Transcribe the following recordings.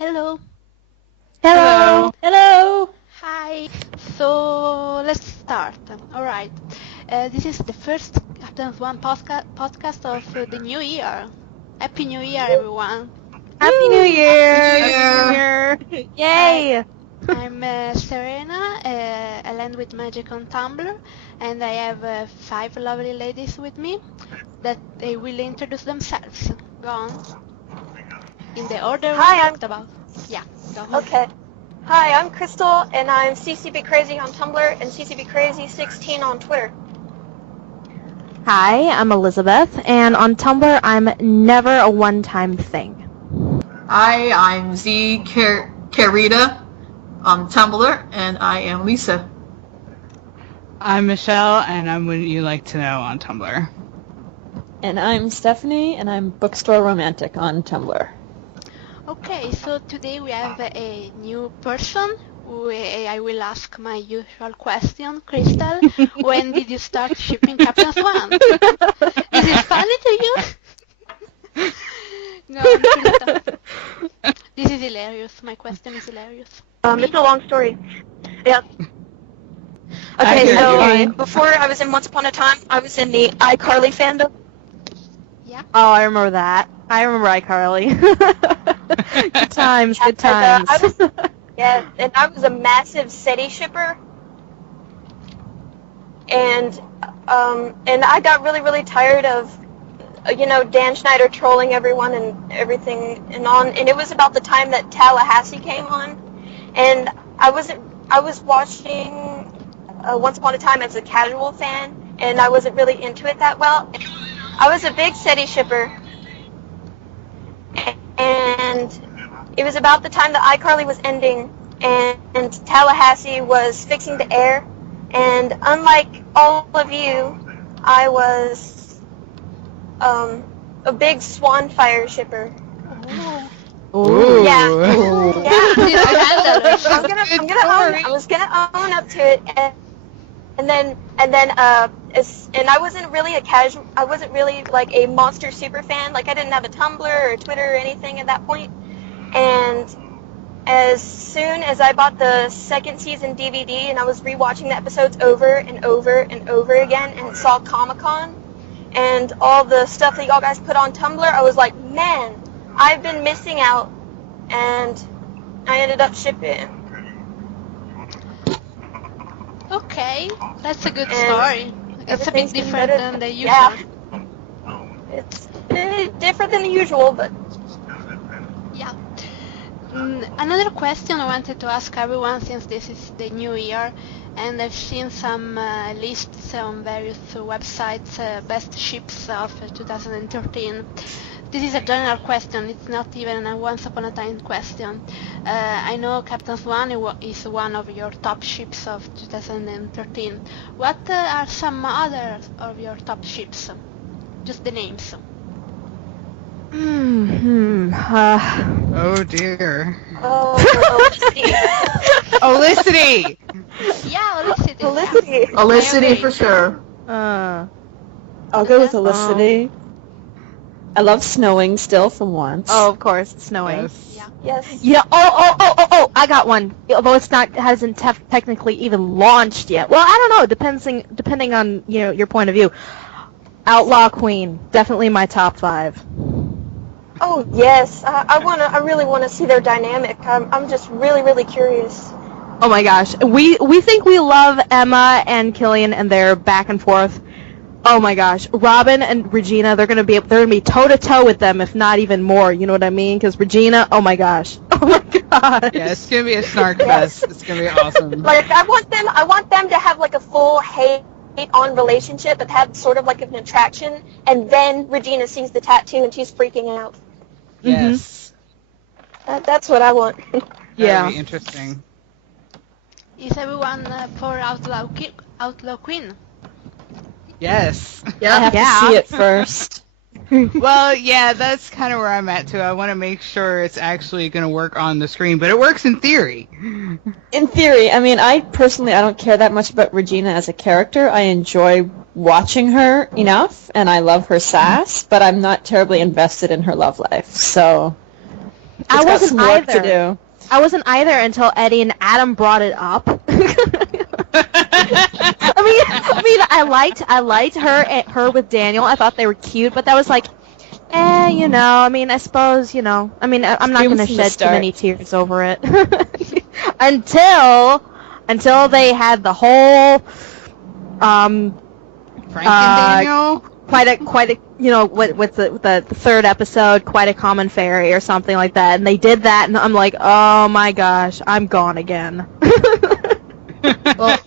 Hello. Hello. Hello. Hi. So let's start. All right. This is the first Captain Swan podcast of the new year. Happy New Year, everyone. Happy New Year. Happy New Year. Yay. I'm Serena. I land with Magic on Tumblr, and I have 5 lovely ladies with me that they will introduce themselves. Go on. In the order we talked about. Yeah, go on. Okay. Hi, I'm Crystal, and I'm CCB Crazy on Tumblr and CCB Crazy 16 on Twitter. Hi, I'm Elizabeth, and on Tumblr, I'm never a one-time thing. Hi, I'm Z Carita on Tumblr, and I am Lisa. I'm Michelle, and I'm Wouldn't You Like to Know on Tumblr. And I'm Stephanie, and I'm Bookstore Romantic on Tumblr. Okay, so today we have a new person. I will ask my usual question. Crystal, when did you start shipping Captain Swan? Is it funny to you? No, Crystal. This is hilarious. My question is hilarious. It's a long story. Yeah. Okay, Okay. so before I was in Once Upon a Time, I was in the iCarly fandom. Yeah. Oh, I remember that. I remember iCarly. Good times, good times. And I was a massive SETI shipper. And I got really, really tired of, Dan Schneider trolling everyone and everything and it was about the time that Tallahassee came on, and I was watching Once Upon a Time as a casual fan, and I wasn't really into it that well. I was a big SETI shipper, and it was about the time that iCarly was ending, and Tallahassee was fixing to air, and unlike all of you, I was a big Swan Fire shipper. Ooh. Yeah. Scandalous. I was gonna own up to it, and I wasn't really I wasn't really like a Monster super fan. Like, I didn't have a Tumblr or Twitter or anything at that point. And as soon as I bought the second season DVD and I was rewatching the episodes over and over and over again and saw Comic-Con and all the stuff that y'all guys put on Tumblr, I was like, man, I've been missing out, and I ended up shipping. Okay, that's a good story. It's a bit Everything's been different better. than the usual. Yeah. It's different than the usual, but Yeah. Another question I wanted to ask everyone, since this is the new year, and I've seen some lists on various websites, best ships of 2013. This is a general question, it's not even a Once Upon a Time question. I know Captain Swan is one of your top ships of 2013. What are some other of your top ships? Just the names. Oh dear. Olicity! Yeah, Olicity. Felicity. Olicity for sure. I'll go with Elicity. I love Snowing still from once. Oh, of course, it's snowing. Yes. Yeah. Yes. Yeah. Oh! I got one. Although hasn't technically even launched yet. Well, I don't know. Depending on your point of view. Outlaw Queen, definitely my top 5. Oh yes, I really want to see their dynamic. I'm just really, really curious. Oh my gosh, we think we love Emma and Killian and their back and forth. Oh my gosh, Robin and Regina, they're gonna be toe to toe with them, if not even more. You know what I mean? Because Regina, oh my gosh, Yeah, it's gonna be a snark fest. It's gonna be awesome. Like, I want them to have like a full hate-on relationship, but have sort of like an attraction, and then Regina sees the tattoo and she's freaking out. Yes. That's what I want. Yeah. That'd be interesting. Is everyone for Outlaw Queen? Yes. I have to see it first. Well, yeah, that's kind of where I'm at too. I want to make sure it's actually going to work on the screen, but it works in theory. In theory, I mean, I don't care that much about Regina as a character. I enjoy watching her enough, and I love her sass, but I'm not terribly invested in her love life, so I got wasn't some work to either. do. I wasn't either until Eddie and Adam brought it up. I liked her with Daniel. I thought they were cute, but that was like, I suppose, I'm not Dreams gonna from the shed too start. many tears over it until they had the whole Frank and Daniel. quite a with the third episode, quite a common fairy or something like that, and they did that, and I'm like, oh my gosh, I'm gone again. Well,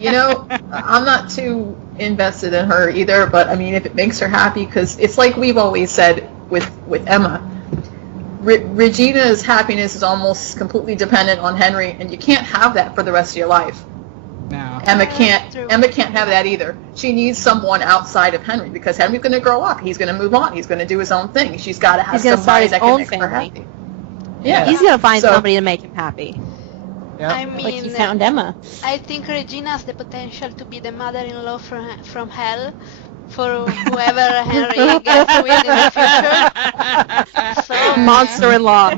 I'm not too invested in her either, but I mean, if it makes her happy, because it's like we've always said with Emma, Regina's happiness is almost completely dependent on Henry, and you can't have that for the rest of your life. No. Emma True. can't have that either. She needs someone outside of Henry, because Henry's going to grow up. He's going to move on. He's going to do his own thing. She's got to have He's gonna somebody start that his can own make her family. happy. Yeah. He's gonna find So- somebody to make him happy. Yep. I mean, Like he found Emma. I think Regina has the potential to be the mother-in-law from hell for whoever Henry gets with in the future. So, Monster-in-law.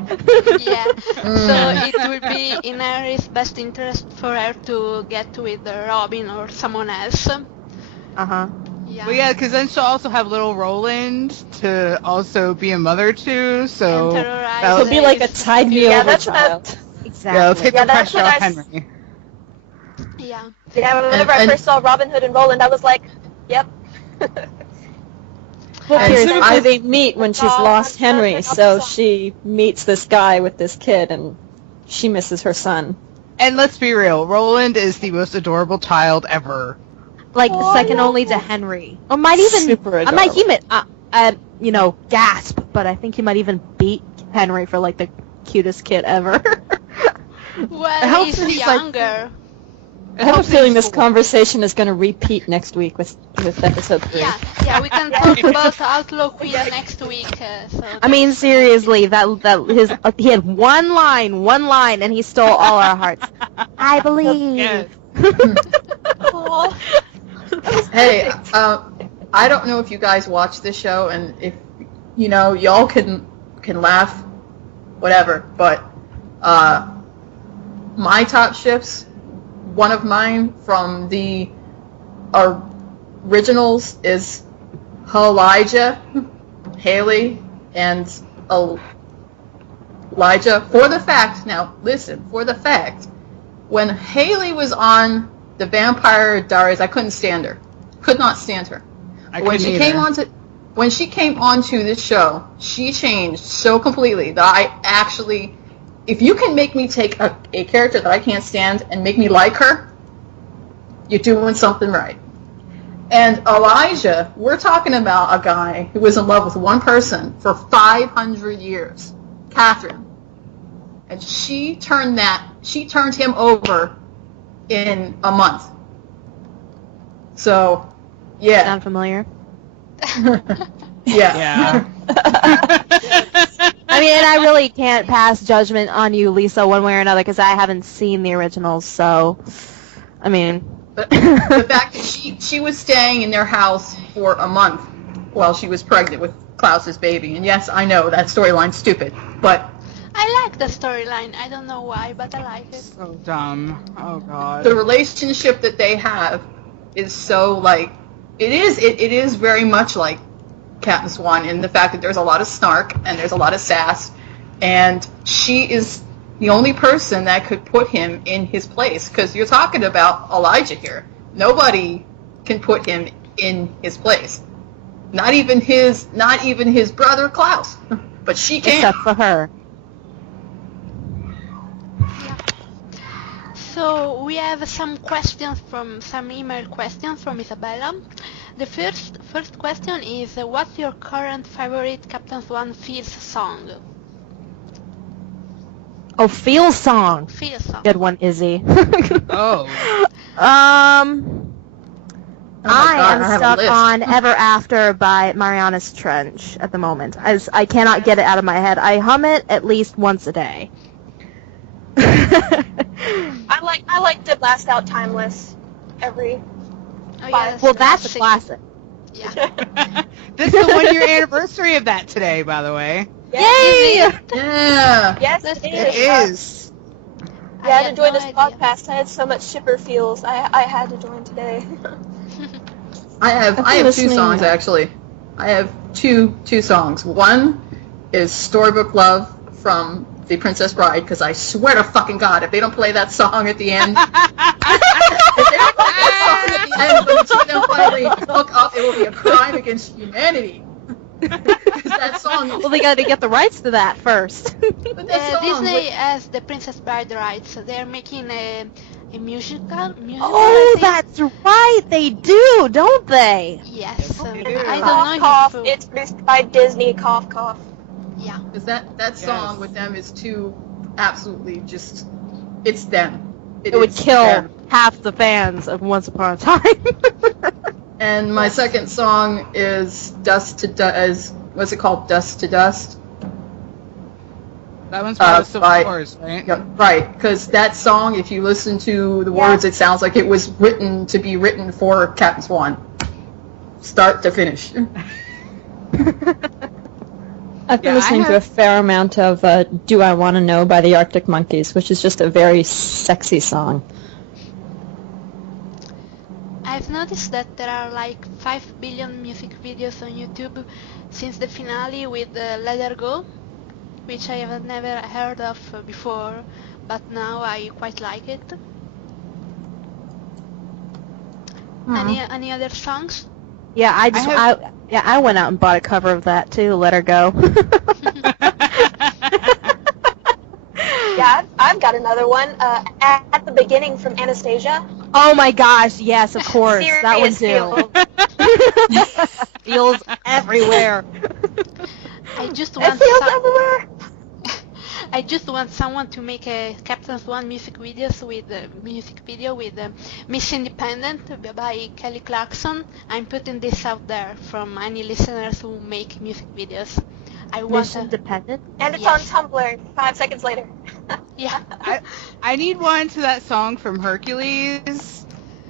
yeah. So it would be in Henry's best interest for her to get with Robin or someone else. Uh-huh. Yeah. Well, yeah, because then she'll also have little Roland to also be a mother to, so And terrorize that'll He'll be like a tide me Yeah, over that's what child. Exactly. yeah, it'll take Yeah, the that's pressure what off I Henry. Yeah. Yeah, whenever I And- first saw Robin Hood and Roland, I was like, yep. Well, And presumably I- they meet when she's lost Henry, so she meets this guy with this kid, and she misses her son. And let's be real, Roland is the most adorable child ever. Like second only to Henry. Or might even Super I might even gasp, but I think he might even beat Henry for like the cutest kid ever. Well, helps that he's he's, like, younger. I have a feeling this conversation is going to repeat next week with episode 3. Yeah, we can talk about Outlaw Queen next week. I mean, seriously, he had one line, and he stole all our hearts. I believe. Yes. Hey, I don't know if you guys watch this show, and if y'all can laugh, whatever. But my top ships, one of mine from the originals is Elijah, Haley, and Elijah. For the fact, when Haley was on the Vampire Diaries, I couldn't stand her. Could not stand her. I When couldn't she either. came onto this show, she changed so completely that I actually, if you can make me take a character that I can't stand and make me like her, you're doing something right. And Elijah, we're talking about a guy who was in love with one person for 500 years, Catherine. And she turned him over in a month. So, yeah. Sound familiar? Yeah. I mean, and I really can't pass judgment on you, Lisa, one way or another, because I haven't seen the originals. So, I mean, But the fact that she was staying in their house for a month while she was pregnant with Klaus's baby. And yes, I know that storyline's stupid, but I like the storyline. I don't know why, but I like it. So dumb. Oh god. the relationship that they have is so like it is very much like Cat and Swan in the fact that there's a lot of snark and there's a lot of sass, and she is the only person that could put him in his place, because you're talking about Elijah here. Nobody can put him in his place. Not even his brother Klaus. But she can. except for her. So we have some email questions from Isabella. The first question is, what's your current favorite Captain Swan Feels song? Oh, Feel Song. Feels song. Good one, Izzy. Oh. I God, I am have a stuck list. on Ever After by Mariana's Trench at the moment, as I cannot get it out of my head. I hum it at least once a day. I like to blast out Timeless every. Oh, yeah, Well, that's a classic. Yeah. This is the 1 year anniversary of that today, by the way. Yay! Yeah. Yes, That's it It is. is. Yeah, I to had join no this idea. podcast, I had so much shipper feels. I had to join today. I have been two listening, songs actually. I have two songs. One is Storybook Love from The Princess Bride, because I swear to fucking God, if they don't play that song at the end, if they don't play that song at the end when the two of them finally hook up, it will be a crime against humanity. Because that song, Well, they got to get the rights to that first. but that song, Disney has the Princess Bride rights. They're making a musical. I Oh, think. that's right. They do, don't they? Yes. They I do. don't Cough, know cough. if. It's produced by Disney. Cough, cough. Yeah. because that song Yes. with them is too absolutely just, it's them. It would is kill them. half the fans of Once Upon a Time. And my second song is Dust to Dust. What's it called? Dust to Dust. That one's by the Civil by- Wars, right? Yeah, right. Because that song, if you listen to the words, it sounds like it was written to be written for Captain Swan, start to finish. I've been Yeah, I listening to a have- fair amount of Do I Want to Know by the Arctic Monkeys, which is just a very sexy song. I've noticed that there are like 5 billion music videos on YouTube since the finale with Let Her Go, which I have never heard of before, but now I quite like it. Any other songs? Yeah, I went out and bought a cover of that too. Let Her Go. Yeah, I've got another one. At the beginning from Anastasia. Oh my gosh, yes, of course, that one Serious too. Feels everywhere. I just It want feels some- everywhere. I just want someone to make a Captain Swan music video with Miss Independent by Kelly Clarkson. I'm putting this out there from any listeners who make music videos. I want Mission Independent. And it's Yes. on Tumblr 5 seconds later. yeah. I need one to that song from Hercules.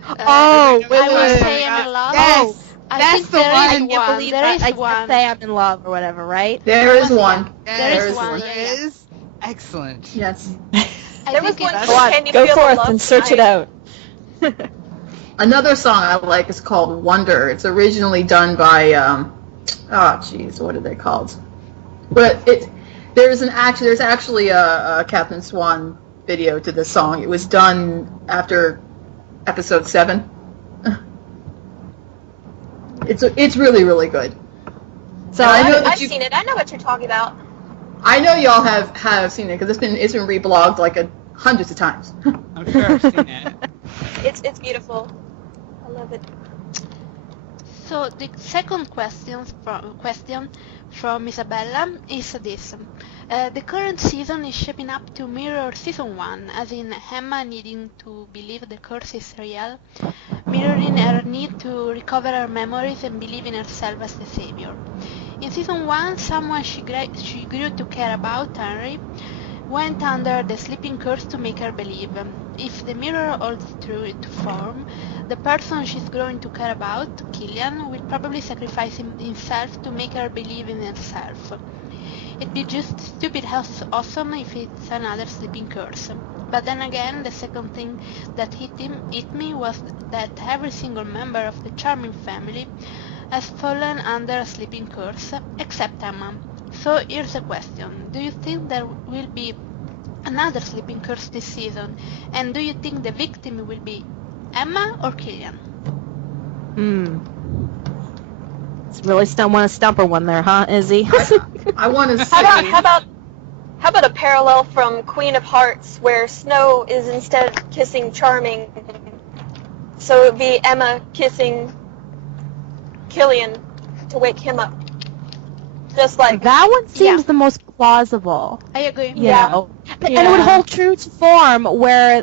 Oh, I will wait, say wait. I'm in love. Yes, I that's think the there one. is I can't one. believe There that. is I one. say I'm in love or whatever, right? There is Yeah. one. There is one. one. There Yeah, yeah. is. Excellent. Yes. I There was think one it's- called Can You Go Feel the forth Love and search it Tonight? out. Another song I like is called Wonder. It's originally done by, what are they called? But there's actually a Captain Swan video to this song. It was done after episode 7. It's really, really good. So I know that I've you- seen it. I know what you're talking about. I know y'all have seen it because it's been reblogged like hundreds of times. I'm sure I've seen it. It's beautiful. I love it. So the second question from Isabella is this. The current season is shaping up to mirror season 1, as in Emma needing to believe the curse is real, mirroring her need to recover her memories and believe in herself as the savior. In season 1, someone she grew to care about, Henry, went under the sleeping curse to make her believe. If the mirror holds true to form, the person she's growing to care about, Killian, will probably sacrifice himself to make her believe in herself. It'd be just stupid awesome if it's another sleeping curse. But then again, the second thing that hit me was that every single member of the Charming family has fallen under a sleeping curse, except Emma. So here's a question. Do you think there will be another sleeping curse this season? And do you think the victim will be Emma or Killian? It's really want to stumper one there, huh, Izzy? I want to say. How about a parallel from Queen of Hearts where Snow is instead kissing Charming, so it would be Emma kissing Killian to wake him up. Just like That one seems Yeah. the most plausible. I agree. You Yeah. know, and it would hold true to form where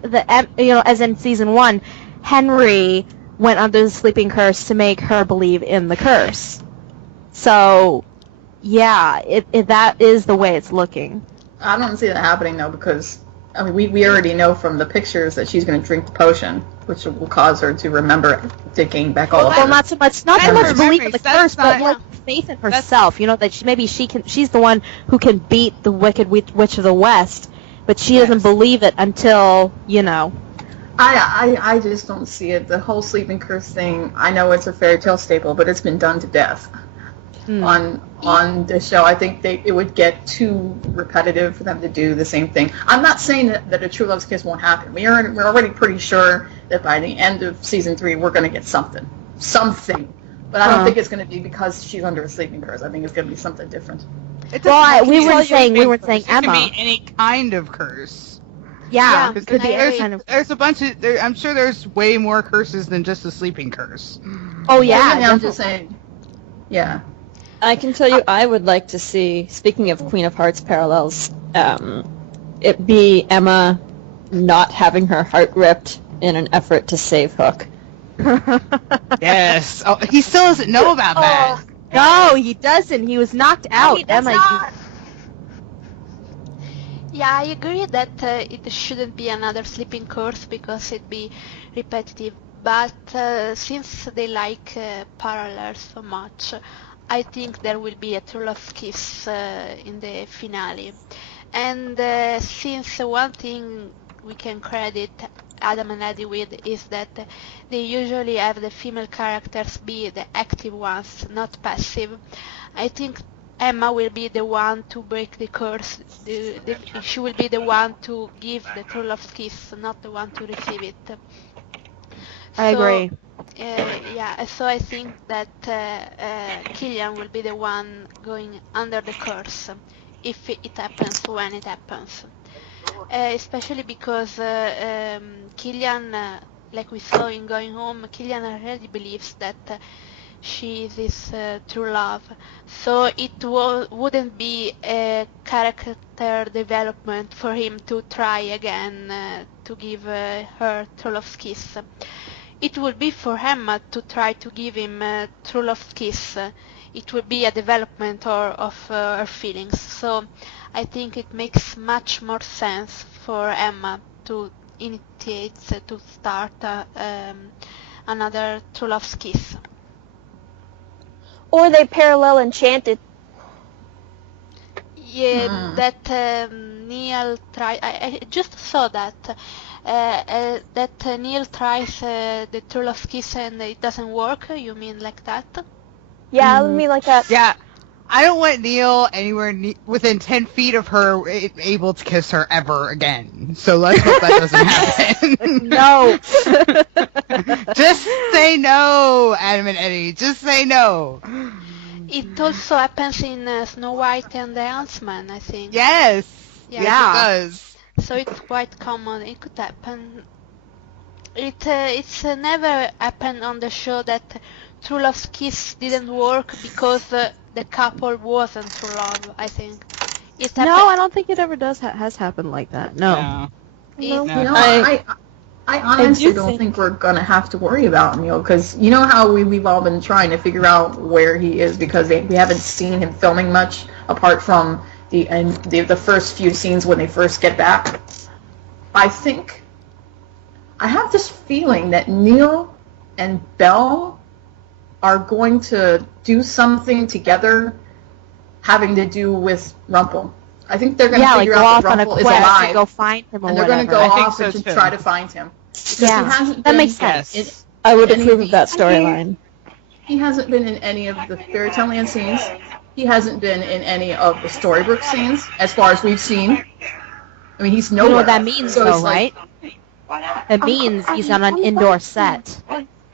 as in season 1, Henry went under the sleeping curse to make her believe in the curse. So, yeah, that is the way it's looking. I don't see that happening though, because I mean, we already know from the pictures that she's going to drink the potion, which will cause her to remember to gain back all of Well, her. not so much That's belief in the memories. That's curse, but not- like faith in herself. You know that she's the one who can beat the Wicked Witch of the West, but she doesn't believe it until I just don't see it. The whole sleeping curse thing, I know it's a fairy tale staple, but it's been done to death on the show. I think it would get too repetitive for them to do the same thing. I'm not saying that a True Love's Kiss won't happen. We're already pretty sure that by the end of season 3 we're going to get something. But I don't think it's going to be because she's under a sleeping curse. I think it's going to be something different. Well, we weren't saying It Emma. can be any kind of curse. Yeah, Yeah, it could be I any agree. kind of. There's a bunch of. I'm sure there's way more curses than just a sleeping curse. Oh yeah, I'm just saying. Yeah. I can tell you, I would like to see, speaking of Queen of Hearts parallels, it be Emma not having her heart ripped in an effort to save Hook. Yes. Oh, he still doesn't know about that. No, he doesn't. He was knocked out. He does Emma, not. Yeah, I agree that it shouldn't be another sleeping curse because it'd be repetitive. But since they like parallels so much, I think there will be a True Love Kiss in the finale. And since one thing we can credit Adam and Eddie with is that they usually have the female characters be the active ones, not passive, I think Emma will be the one to break the curse. She will be the one to give the True Love Kiss, not the one to receive it. I agree. Yeah, so I think that Killian will be the one going under the curse if it happens, when it happens. Especially because Killian, like we saw in Going Home, Killian already believes that she is his true love. So it wouldn't be a character development for him to try again to give her true love's kiss. It would be for Emma to try to give him true love's kiss. It would be a development of her feelings. So I think it makes much more sense for Emma to initiate, to start another true love's kiss. Or they parallel Enchanted. Yeah, that Neil try. I just saw that Neil tries the True Love Kiss and it doesn't work. You mean like that? Yeah, I mean like that. Yeah. I don't want Neil anywhere within 10 feet of her able to kiss her ever again. So let's hope that doesn't happen. No. Just say no, Adam and Eddie. Just say no. It also happens in Snow White and the Huntsman, I think. Yes. Yeah. Yes, it does. So it's quite common. It could happen. It's never happened on the show that True Love's Kiss didn't work because the couple wasn't true love, I think. No, I don't think it ever has happened like that. No. No. No. I honestly do don't think we're going to have to worry about Neil, because you know how we've all been trying to figure out where he is, because we haven't seen him filming much apart from the first few scenes when they first get back. I have this feeling that Neil and Belle are going to do something together having to do with Rumpel. I think they're going to figure out that Rumpel is alive. To go find him or And they're going to go I think off so, and too. try to find him. Because Yeah, he hasn't that been makes sense. in- I would any approve of of that these- storyline. He hasn't been in any of the Fairy Tale Land scenes. He hasn't been in any of the Storybrooke scenes, as far as we've seen. I mean, he's You nowhere. know what that means, So though, it's like- right? It means he's on an indoor set.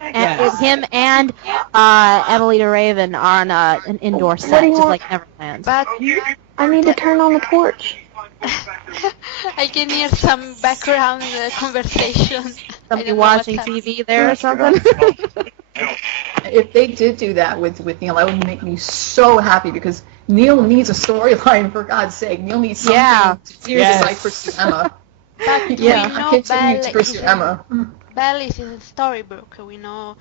And Yes. him and Emily Raven are on an indoor set, do you just want? like Neverland. But I need to turn on the porch. I can hear some background conversation. I Somebody don't know watching what's TV there or something. If they did do that with Neil, that would make me so happy, because Neil needs a storyline, for God's sake. Neil needs something Yeah. to Yes. like pursue Emma. But He we can't know continue to pursue Emma. Belle is in Storybrooke. We know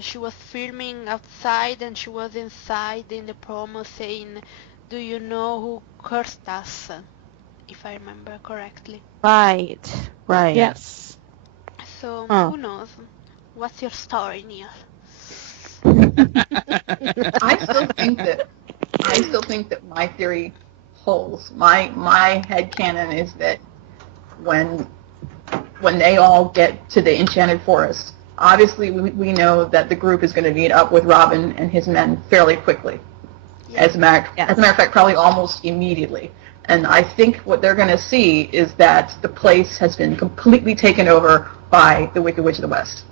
she was filming outside and she was inside in the promo saying, "Do you know who cursed us?" if I remember correctly. Right. Right. Yes. So, Huh. who knows? What's your story, Neil? I still think that my theory holds. My headcanon is that when they all get to the Enchanted Forest, obviously we know that the group is going to meet up with Robin and his men fairly quickly. Yeah. As a matter of fact, probably almost immediately. And I think what they're going to see is that the place has been completely taken over by the Wicked Witch of the West.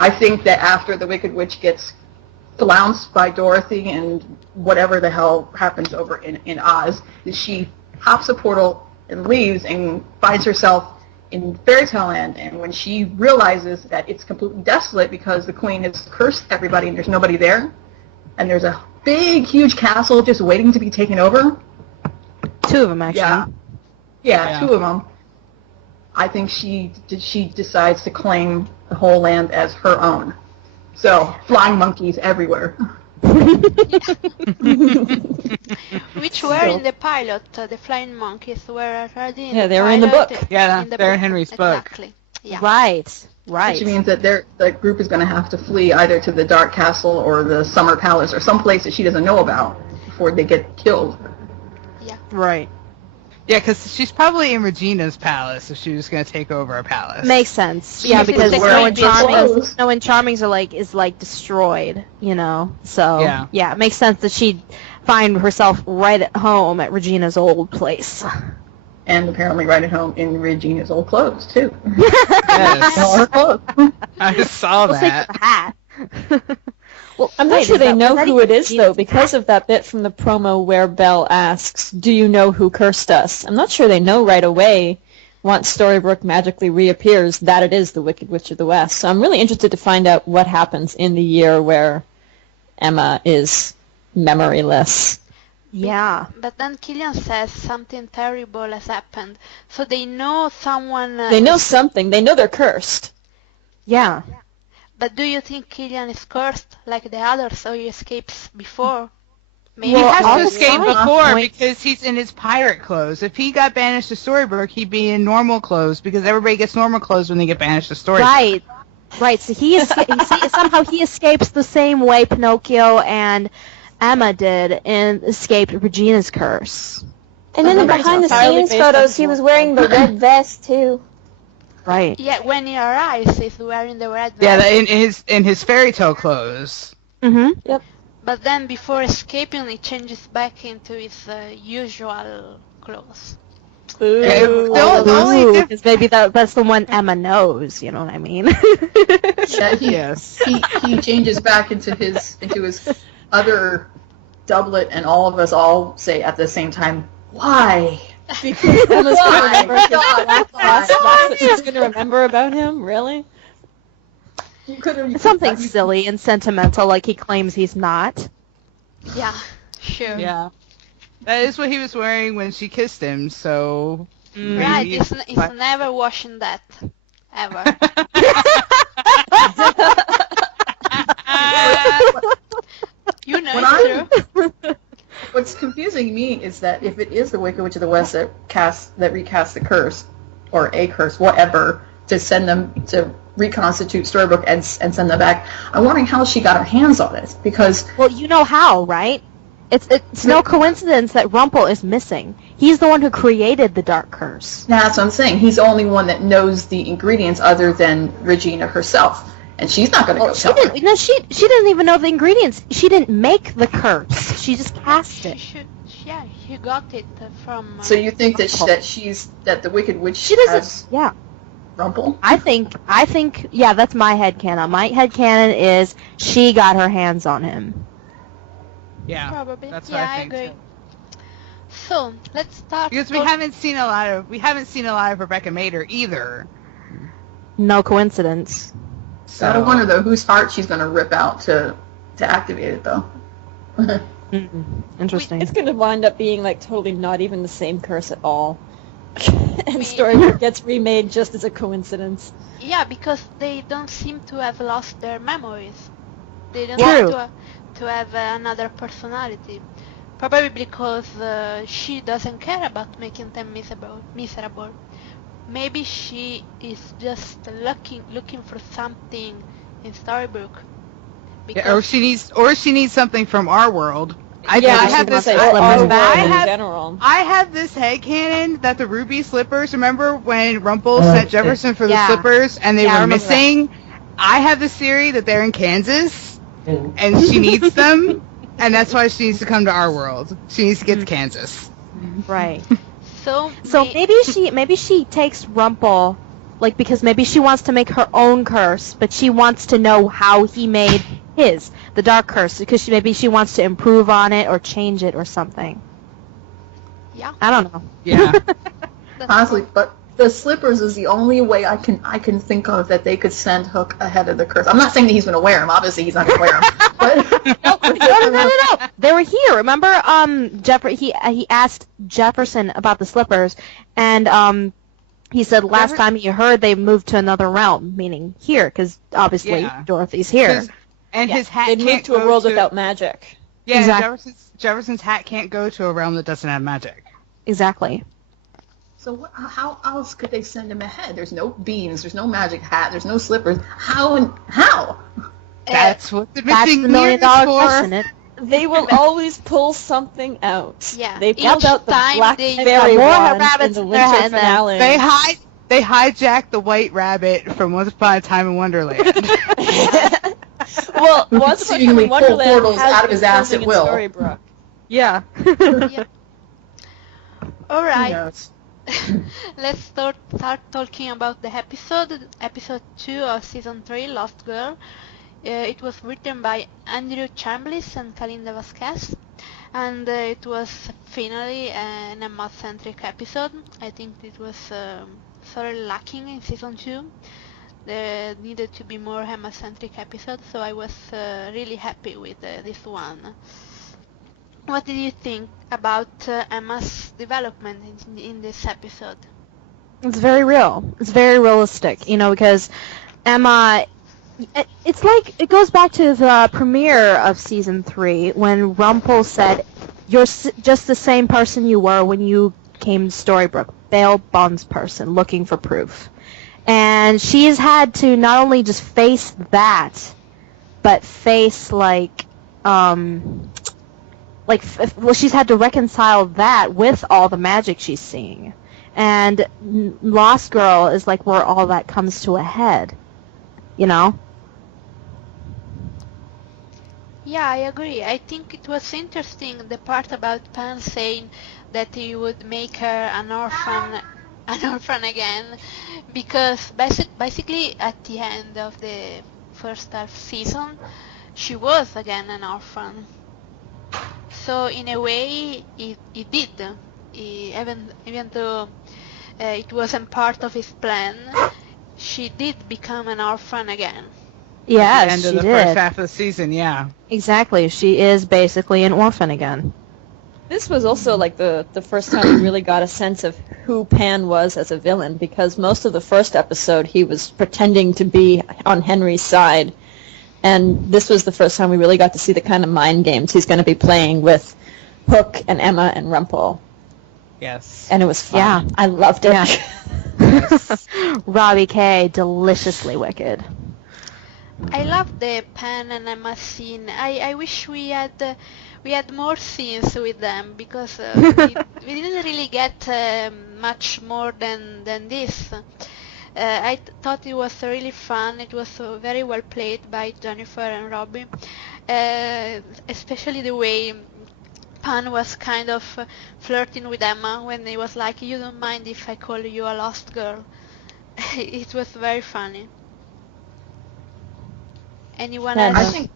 I think that after the Wicked Witch gets flounced by Dorothy and whatever the hell happens over in Oz, that she hops a portal and leaves and finds herself in Fairy Tale Land. And when she realizes that it's completely desolate because the Queen has cursed everybody and there's nobody there, and there's a big, huge castle just waiting to be taken over. 2 of them, actually. Yeah, 2 of them. I think she decides to claim the whole land as her own. So, flying monkeys everywhere. Which were in the pilot, the flying monkeys were already in Yeah, the they were in the pilot, book. Yeah, in the they're in book. Henry's book. Exactly. Yeah. Right. Right. Which means that the group is going to have to flee either to the Dark Castle or the Summer Palace or some place that she doesn't know about before they get killed. Right. Yeah, because she's probably in Regina's palace if she was going to take over a palace. Makes sense. Yeah, because She's Snow and wearing clothes. Charming's is destroyed, you know. So Yeah. it makes sense that she'd find herself right at home at Regina's old place. And apparently right at home in Regina's old clothes, too. Yes. All her clothes. I saw We'll say that. for the hat. Well, I'm not Wait, sure is they that- know was that who it even is, though, Regina's because of that bit from the promo where Belle asks, "Do you know who cursed us?" I'm not sure they know right away, once Storybrooke magically reappears, that it is the Wicked Witch of the West. So I'm really interested to find out what happens in the year where Emma is memoryless. Yeah. But then Killian says something terrible has happened. So they know someone... They know something. They know they're cursed. Yeah. But do you think Killian is cursed like the others, or he escapes before? Maybe He Well, has all to the escape time. before Point. because he's in his pirate clothes. If he got banished to Storybrooke, he'd be in normal clothes because everybody gets normal clothes when they get banished to Storybrooke. Right. Right. So somehow he escapes the same way Pinocchio and Emma did and escaped Regina's curse. And in the Remember, it's behind the entirely scenes based on photos, he was wearing the red vest too. Right. Yeah, when he arrives, he's wearing the red Yeah, vest. in his fairy tale clothes. Mm-hmm. But then before escaping, he changes back into his usual clothes. Ooh. The only diff- Because maybe that's the one Emma knows, you know what I mean? Yeah, Yes. he changes back into his other doublet, and all of us all say at the same time, "Why?" Because Emma's going to remember his God, black why? vest. That's what she's going to remember about him? Really? You could've- Something silly and sentimental like he claims he's not. Yeah, sure. Yeah. That is what he was wearing when she kissed him, so... Right, maybe he's never washing that. Ever. You know When it's true. What's confusing me is that if it is the Wicked Witch of the West that recast the curse, or a curse, whatever, to send them to reconstitute Storybrooke and send them back, I'm wondering how she got her hands on it, because Well, you know how, right? It's no coincidence that Rumpel is missing. He's the one who created the Dark Curse. that's what I'm saying. He's the only one that knows the ingredients other than Regina herself, and she's not going to Well, go she tell her. didn't. No, she didn't even know the ingredients. She didn't make the curse. She just cast She it. should, yeah, she got it from... So you think that that the Wicked Witch She doesn't. has Yeah. Rumpel? I think. Yeah, that's my headcanon. My headcanon is she got her hands on him. Yeah, Probably. that's what Yeah, I I think, agree. too. So, let's start... Because we haven't seen a lot of Rebecca Mader either. No coincidence. So Gotta wonder though whose heart she's going to rip out to activate it though. Interesting. It's going to wind up being like totally not even the same curse at all. And Storybrooke gets remade just as a coincidence. Yeah, because they don't seem to have lost their memories. They don't True. seem to have another personality. Probably because she doesn't care about making them miserable. Maybe she is just looking for something in Storybrooke. Yeah, or she needs something from our world. I Yeah, have this. say, or our world I in have, general. I have this headcanon that the ruby slippers. Remember when Rumpel sent Jefferson for the slippers and they were missing? I have this theory that they're in Kansas and she needs them, and that's why she needs to come to our world. She needs to get to Kansas. Right. So maybe she takes Rumpel, like, because maybe she wants to make her own curse, but she wants to know how he made the dark curse, because maybe she wants to improve on it or change it or something. Yeah. I don't know. Yeah. Honestly, but the slippers is the only way I can think of that they could send Hook ahead of the curse. I'm not saying that he's going to wear them. Obviously, he's not going to wear them. But No. They were here. Remember, he asked Jefferson about the slippers, and he said last time he heard they moved to another realm, meaning here, because obviously Dorothy's here. And his hat They can't moved to a world without magic. Yeah, Exactly. Jefferson's hat can't go to a realm that doesn't have magic. Exactly. So how else could they send him ahead? There's no beans. There's no magic hat. There's no slippers. How? That's what the That's missing the $1 million question. They will always pull something out. Yeah. They pulled out the time black they- fairy More wand rabbits in the in their winter head, finale. They hijacked the White Rabbit from Once Upon a Time in Wonderland. Well, Once Upon a Time Seemingly in pull Wonderland portals has out of his been ass filming at will. in Storybrooke. Yeah. All Who right. knows? Let's start talking about the episode 2 of season 3, Lost Girl. It was written by Andrew Chambliss and Kalinda Vasquez, and it was finally an Emma-centric episode. I think it was sorely lacking in season 2. There needed to be more Emma-centric episodes, so I was really happy with this one. What did you think about Emma's development in this episode? It's very real. It's very realistic, because Emma, it's like, it goes back to the premiere of season 3 when Rumpel said, "You're just the same person you were when you came to Storybrooke, bail bondsperson looking for proof." And she's had to not only just face that, but face she's had to reconcile that with all the magic she's seeing. And Lost Girl is like where all that comes to a head, Yeah, I agree. I think it was interesting, the part about Pan saying that he would make her an orphan again, because basically at the end of the first half season, she was again an orphan. So in a way, he did. Even though it wasn't part of his plan, she did become an orphan again. Yes, At the end she of the did. first half of the season, yeah. Exactly. She is basically an orphan again. This was also like the first time we really got a sense of who Pan was as a villain, because most of the first episode he was pretending to be on Henry's side, and this was the first time we really got to see the kind of mind games he's going to be playing with Hook and Emma and Rumpel, Yes. and it was fun. Yeah. I loved it. Yeah. Robbie K, deliciously wicked. I love the Pan and Emma scene. I wish we had more scenes with them, because we didn't really get much more than this. I thought it was really fun. It was very well played by Jennifer and Robbie, especially the way Pan was kind of flirting with Emma when he was like, "You don't mind if I call you a lost girl." It was very funny. Anyone And, else? I think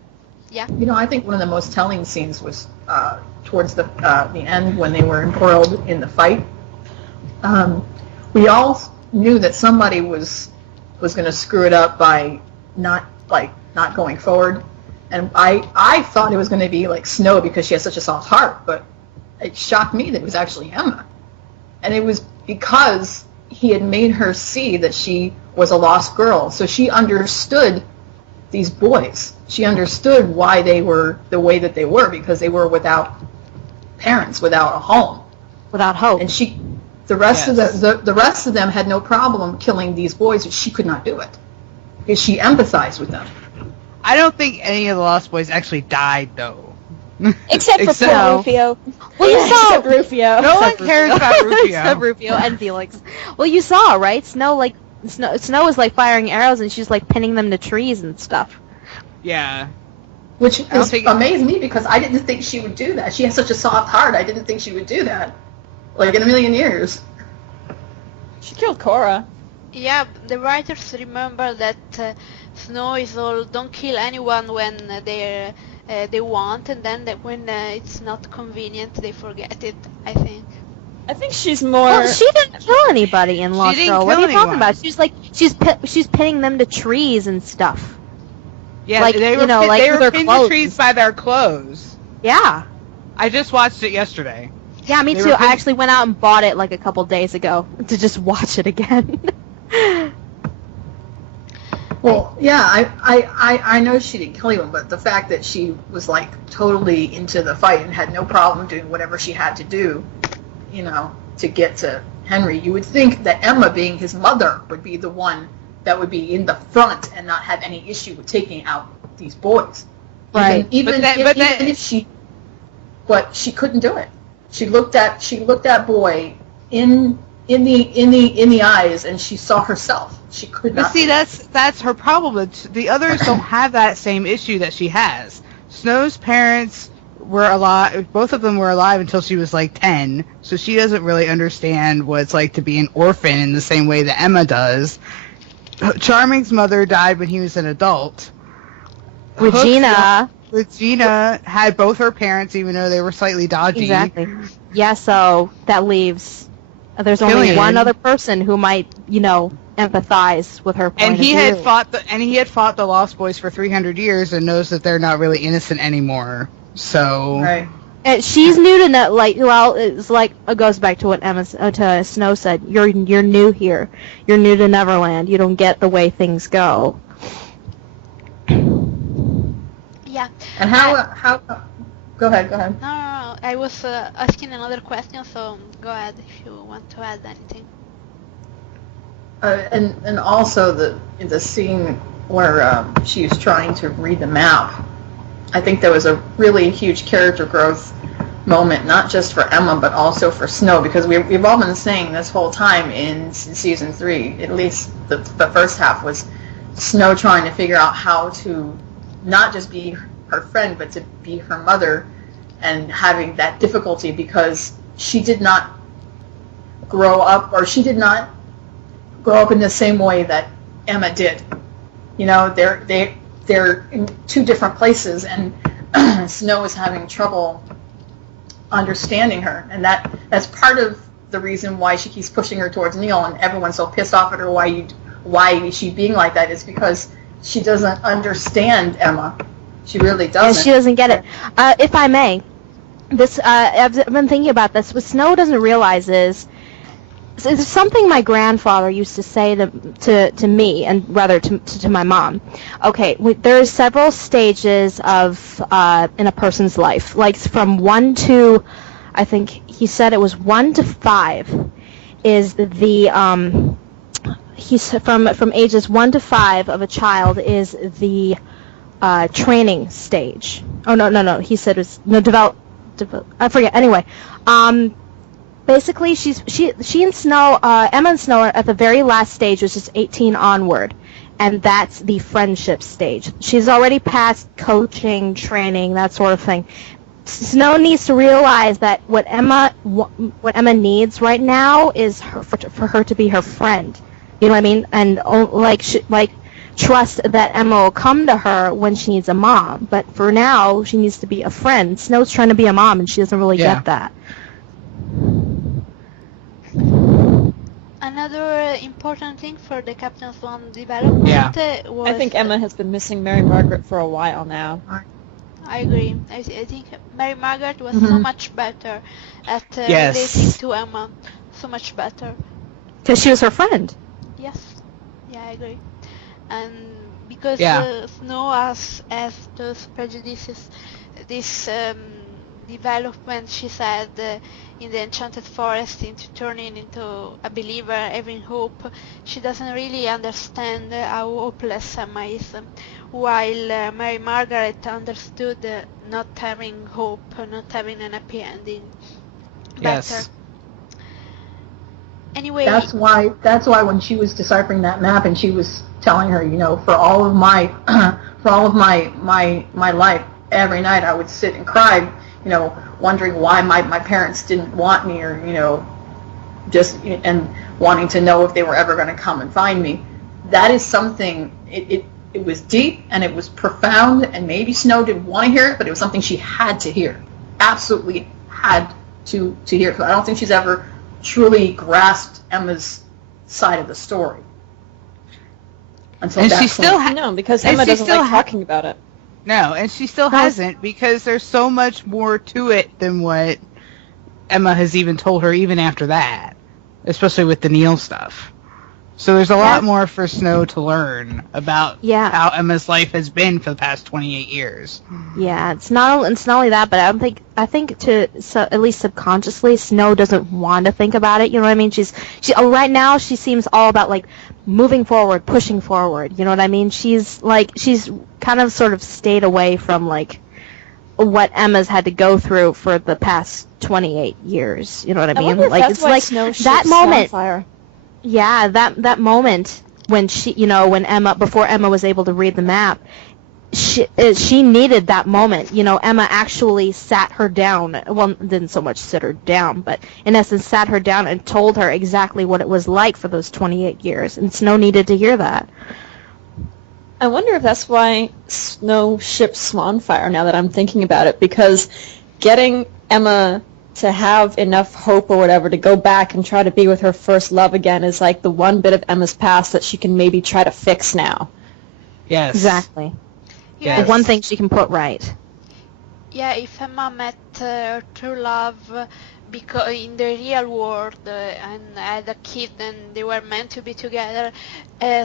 Yeah. I think one of the most telling scenes was towards the end when they were embroiled in the fight. We all knew that somebody was going to screw it up by not going forward, and I thought it was going to be like Snow because she has such a soft heart, but it shocked me that it was actually Emma, and it was because he had made her see that she was a lost girl, so she understood these boys. She understood why they were the way that they were, because they were without parents without a home. Without hope. And the rest of Yes. the rest of them had no problem killing these boys, but she could not do it because she empathized with them. I don't think any of the Lost Boys actually died, though. Except for Except- poor Rufio. Well, you saw Except Rufio. No one Except cares Rufio. about Rufio. Except Rufio and Felix. Well, you saw, right? Snow was like firing arrows, and she's like pinning them to trees and stuff. Yeah. Which I don't think- amazed me because I didn't think she would do that. She has such a soft heart. I didn't think she would do that. Like in a million years. She killed Cora. Yeah, the writers remember that Snow is all don't kill anyone when they want, and then when it's not convenient, they forget it. I think. I think she's more. Well, she didn't kill anybody in Lost didn't Girl. What are kill you talking anyone. about? She's pinning them to trees and stuff. Yeah, Like, they you were, know, like they with were their pinned to clothes. trees by their clothes. Yeah. I just watched it yesterday. Yeah, me They too. were I pinned- actually went out and bought it like a couple days ago to just watch it again. Well, yeah, I know she didn't kill anyone, but the fact that she was like totally into the fight and had no problem doing whatever she had to do, you know, to get to Henry, you would think that Emma, being his mother, would be the one that would be in the front and not have any issue with taking out these boys. Right. Even if she, but she couldn't do it. She looked at boy in the eyes, and she saw herself. She could But not. see, that's her problem. The others don't have that same issue that she has. Snow's parents were alive. Both of them were alive until she was like 10, so she doesn't really understand what it's like to be an orphan in the same way that Emma does. Charming's mother died when he was an adult. Regina. Regina had both her parents, even though they were slightly dodgy. Exactly. Yeah, so that leaves. There's only Killian. one other person who might, you know, empathize with her point And of he view. had fought the Lost Boys for 300 years and knows that they're not really innocent anymore. So Right. And she's new to it's like it goes back to what to Snow said. You're new here. You're new to Neverland. You don't get the way things go. Yeah. And how go ahead. No. I was asking another question, so go ahead if you want to add anything. And also the scene where she's trying to read the map. I think there was a really huge character growth moment, not just for Emma, but also for Snow, because we've all been saying this whole time in season 3, at least the first half, was Snow trying to figure out how to not just be her friend, but to be her mother, and having that difficulty because she did not grow up in the same way that Emma did. You know, they're in two different places, and Snow is having trouble understanding her, and that's part of the reason why she keeps pushing her towards Neil, and everyone's so pissed off at her why is she being like that, is because she doesn't understand Emma. She really doesn't. And she doesn't get it. If I may, I've been thinking about this. What Snow doesn't realize is it's something my grandfather used to say to me, and rather to my mom. Okay, there are several stages of in a person's life, like from 1 to, I think he said it was 1 to 5, is the he's from ages 1 to 5 of a child is the training stage. Oh no, he said it was develop. I forget. Anyway, basically she and Snow, Emma and Snow are at the very last stage, which is 18 onward, and that's the friendship stage. She's already past coaching, training, that sort of thing. Snow needs to realize that what Emma needs right now is for her to be her friend. You know what I mean? And trust that Emma will come to her when she needs a mom. But for now, she needs to be a friend. Snow's trying to be a mom, and she doesn't really get that. Another important thing for the Captain Swan development was... I think Emma has been missing Mary Margaret for a while now. I agree. I think Mary Margaret was so much better at relating to Emma. So much better. Because she was her friend. Yes. Yeah, I agree. And because Yeah. Snow has those prejudices, this development she said in the Enchanted Forest into turning into a believer, having hope. She doesn't really understand how hopeless Emma is, while Mary Margaret understood not having hope, not having an happy ending better. Yes. Anyway, That's why when she was deciphering that map and she was telling her, for all of my my life, every night I would sit and cry, wondering why my parents didn't want me, or just and wanting to know if they were ever going to come and find me. That is something. It was deep and it was profound, and maybe Snow didn't want to hear it, but it was something she had to hear. Absolutely had to hear. Because I don't think she's ever truly grasped Emma's side of the story. Until And that she point. still No, because And Emma she doesn't still like talking about it. No, and she still hasn't, because there's so much more to it than what Emma has even told her, even after that, especially with the Neil stuff. So there's a lot more for Snow to learn about how Emma's life has been for the past 28 years. Yeah, it's not only that, but I think at least subconsciously, Snow doesn't want to think about it. You know what I mean? She right now she seems all about like moving forward, pushing forward. You know what I mean? She's kind of sort of stayed away from like what Emma's had to go through for the past 28 years. You know what I mean? Wonder if Like that's it's why like Snow that ships moment. Swanfire. Yeah, that moment when before Emma was able to read the map, she needed that moment. Emma actually sat her down. Well, didn't so much sit her down, but in essence sat her down and told her exactly what it was like for those 28 years. And Snow needed to hear that. I wonder if that's why Snow ships Swanfire, now that I'm thinking about it, because getting Emma to have enough hope or whatever to go back and try to be with her first love again is like the one bit of Emma's past that she can maybe try to fix now. Yes. Exactly. yes. The one thing she can put right. Yeah, if Emma met her true love because in the real world and had a kid and they were meant to be together,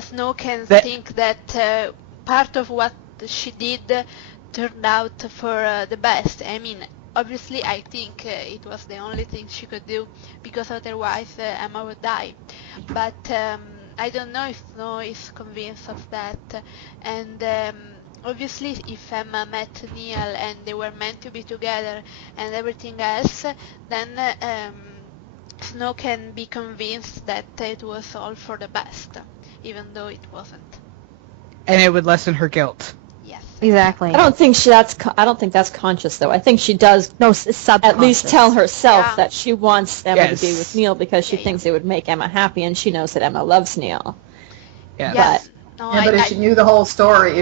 Snow can think that part of what she did turned out for the best. I mean, obviously I think it was the only thing she could do, because otherwise Emma would die. But I don't know if Snow is convinced of that. And obviously if Emma met Neil and they were meant to be together and everything else, then Snow can be convinced that it was all for the best, even though it wasn't. And it would lessen her guilt. Yes. Exactly. I don't think that's conscious though. I think she does at least tell herself that she wants Emma to be with Neil because she thinks it would make Emma happy, and she knows that Emma loves Neil. Yeah. Yes. But if she knew the whole story,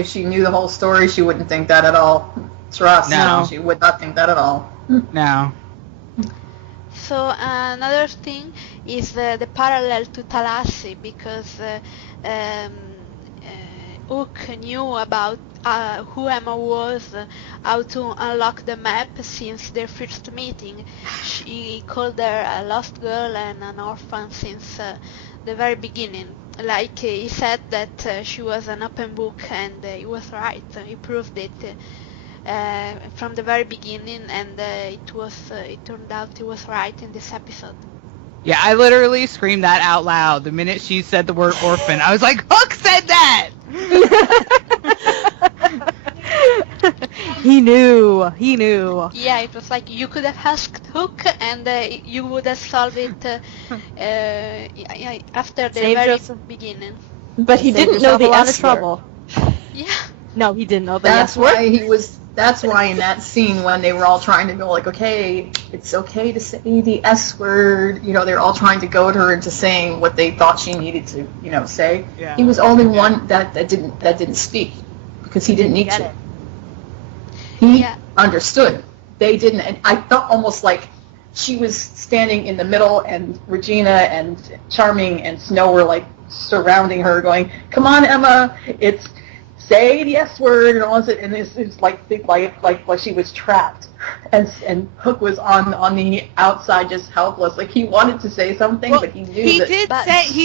she wouldn't think that at all. Trust me, she would not think that at all. No. So another thing is the parallel to Talassi, because Hook knew about who Emma was, how to unlock the map since their first meeting. He called her a lost girl and an orphan since the very beginning. Like he said that she was an open book, and he was right. He proved it from the very beginning, and it turned out he was right in this episode. Yeah, I literally screamed that out loud the minute she said the word orphan. I was like, Hook said that! He knew. Yeah, it was like you could have asked Hook and you would have solved it after the very beginning. But he didn't know the S word. Yeah. No, he didn't know the S word. That's why in that scene when they were all trying to go like, okay, it's okay to say the S word, they're all trying to goad her into saying what they thought she needed to, say. Yeah. He was only one that didn't speak because he didn't need to. He understood. They didn't, and I felt almost like she was standing in the middle, and Regina and Charming and Snow were like surrounding her, going, "Come on, Emma, it's say the S word," and all this, and it's like she was trapped, and Hook was on the outside, just helpless. Like he wanted to say something, but he knew he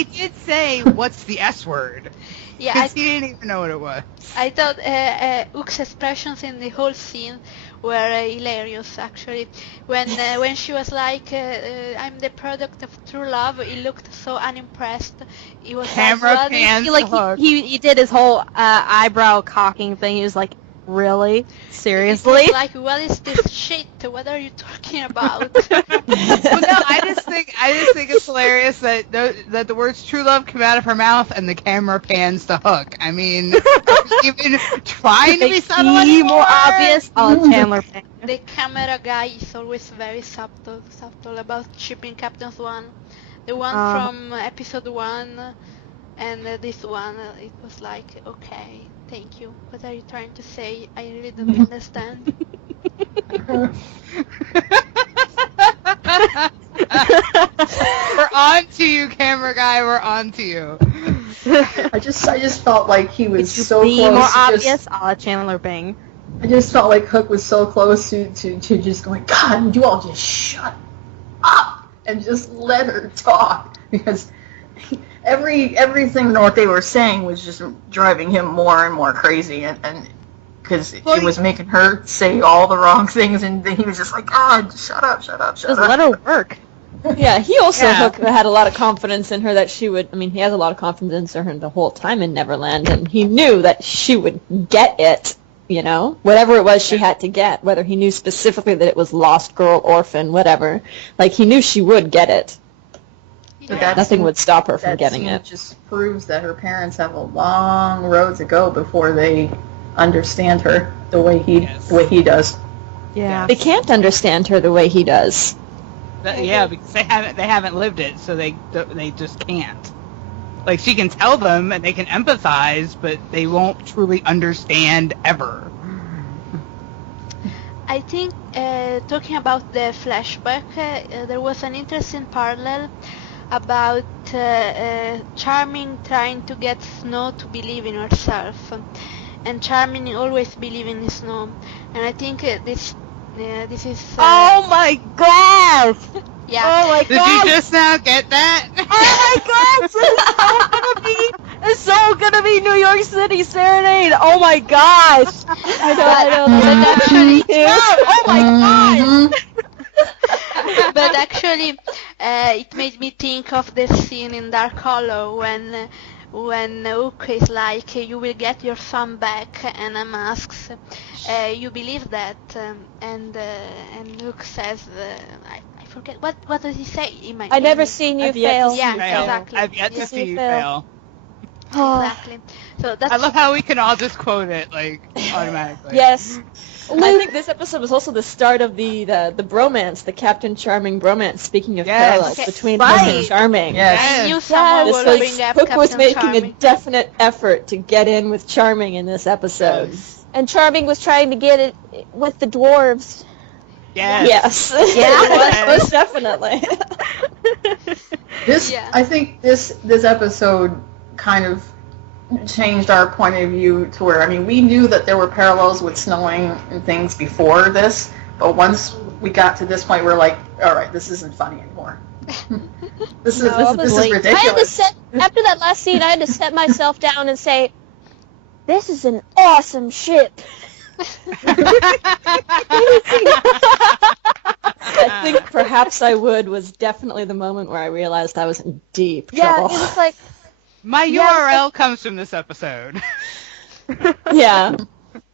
did say what's the S word. Yeah, because he didn't even know what it was. I thought Hook's expressions in the whole scene were hilarious actually. When she was like, "I'm the product of true love," he looked so unimpressed. He was Camera like, pans He, like, hook. he did his whole eyebrow cocking thing. He was like, really? Seriously? It was like, what is this shit? What are you talking about? Well, no, I just think it's hilarious that the words "true love" come out of her mouth and the camera pans to Hook. I mean, even trying to be subtle Be anymore. more obvious. Oh, Chandler. The camera guy is always very subtle about shipping Captain Swan. The one from episode 1 and this one, it was like, okay, thank you. What are you trying to say? I really don't understand. We're on to you, camera guy. We're on to you. I just felt like he was so Be close. more to obvious. just, A la Chandler Bing. I just felt like Hook was so close to just going, God, would you all just shut up and just let her talk? Because everything what they were saying was just driving him more and more crazy, and because it was making her say all the wrong things, and then he was just like, God, shut up. Just let her work. Yeah, he also Yeah. Hook had a lot of confidence in her that she would. I mean, he has a lot of confidence in her the whole time in Neverland, and he knew that she would get it. You know, whatever it was she had to get, whether he knew specifically that it was lost girl, orphan, whatever. Like, he knew she would get it. But that Nothing scene- would stop her from that getting scene it. just proves that her parents have a long road to go before they understand her the way he does. Yeah. They can't understand her the way he does. Yeah, because they haven't lived it, so they just can't. Like, she can tell them and they can empathize, but they won't truly understand ever. I think talking about the flashback, there was an interesting parallel about Charming trying to get Snow to believe in herself, and Charming always believing in Snow, and I think this is. Oh my gosh! Yeah. Oh my Did gosh! you just now get that? Oh my gosh! It's so gonna be New York City Serenade! Oh my gosh! I know. But actually, Oh my gosh! but actually, it made me think of the scene in Dark Hollow when Ook is like, you will get your son back, and Emma asks, you believe that? And Ook says, I forget, what does he say? I never seen you I've yet to fail. Yeah, Fail. exactly. I've yet to Yeah. see you Fail. fail. Exactly. So that's I love how we can all just quote it, like, automatically. Yes. I think this episode was also the start of the bromance, the Captain Charming bromance. Speaking of Yes. parallels Okay. between Right. Hook and Charming. Yes. I knew someone This would was, bring up Hook was Captain making Charming. a definite effort to get in with Charming in this episode. Yes. And Charming was trying to get it with the dwarves. Yes. Yes. Yes. Most definitely. This Yeah. I think this episode kind of changed our point of view to where, I mean, we knew that there were parallels with snowing and things before this, but once we got to this point, we're like, all right, this isn't funny anymore. This is I had to ridiculous. set after that last scene. I had to set myself down and say, "This is an awesome ship." I think Perhaps I Would was definitely the moment where I realized I was in deep Yeah, trouble. it was like, My Yeah, URL comes from this episode. Yeah.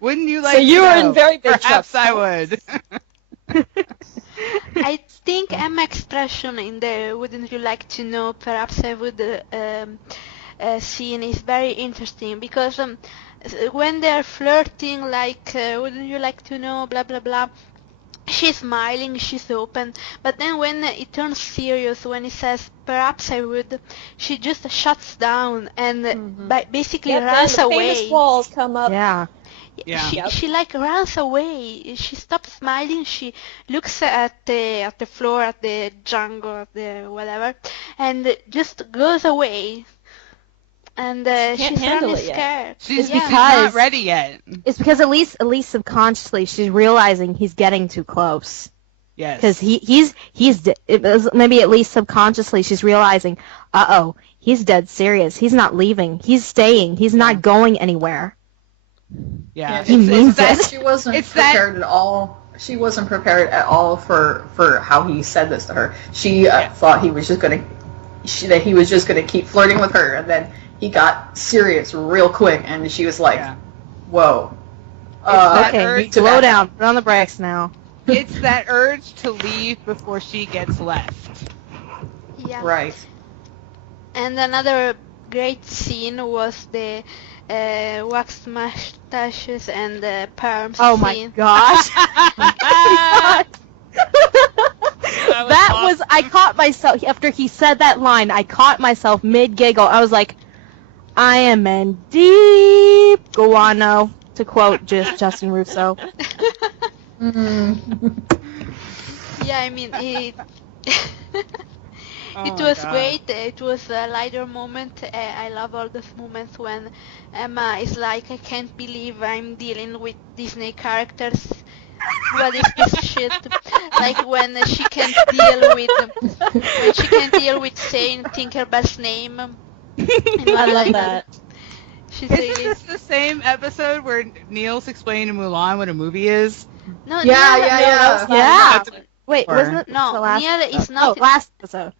Wouldn't you So like you to were know? in very big Perhaps trouble. I would. I think Emma expression in the "Wouldn't you like to know? Perhaps I would" scene is very interesting because when they're flirting, like "Wouldn't you like to know?" blah blah blah. She's smiling, she's open, but then when it turns serious, when he says "Perhaps I would," she just shuts down and basically yep, then runs the away. famous walls come up. Yeah. Yeah. She like runs away. She stops smiling. She looks at the floor, at the jungle, at the whatever, and just goes away. And can't she's handle really it yet. scared. She's Yeah. not ready yet. It's because at least subconsciously she's realizing he's getting too close. Yes. Because maybe at least subconsciously she's realizing, he's dead serious. He's not leaving. He's staying. He's not going anywhere. Yeah, she it's that. she wasn't it's that- prepared at all. She wasn't prepared at all for how he said this to her. She thought he was just gonna that he was just gonna keep flirting with her, and then he got serious real quick, and she was like, "Whoa." Okay, slow down. Put on the brakes now. It's that urge to leave before she gets left. Yeah. Right. And another great scene was the waxed mustaches and the perm Oh my scene. gosh. That was, I caught myself, after he said that line, I caught myself mid-giggle. I was like, I am in deep guano, to quote Justin Russo. Yeah, I mean, it Oh it my was God. great. It was a lighter moment. I love all those moments when Emma is like, I can't believe I'm dealing with Disney characters. What is this shit? Like when she can't deal with saying Tinkerbell's name. I love that. She's Isn't really this the same episode where Neil's explaining to Mulan what a movie is? no. Yeah, Neil, Yeah. That's- Wait, wasn't it No, the last Neil is episode? not. Oh, last episode.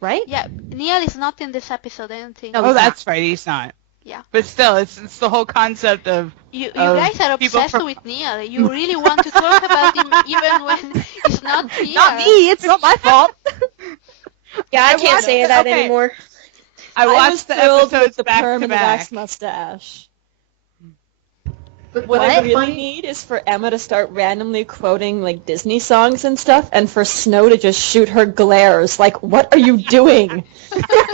Right? Yeah, Neil is not in this episode. I don't think. No, Oh, he's that's right. He's not. Yeah. But still, it's the whole concept of You of guys are people obsessed from- with Neil. You really want to talk about him even when he's not here. Not me, it's not my fault. Yeah, I can't say that okay. anymore. I was watched the thrilled with episodes the back perm to and the back. wax mustache. But What I really funny- need is for Emma to start randomly quoting like Disney songs and stuff, and for Snow to just shoot her glares. Like, what are you doing?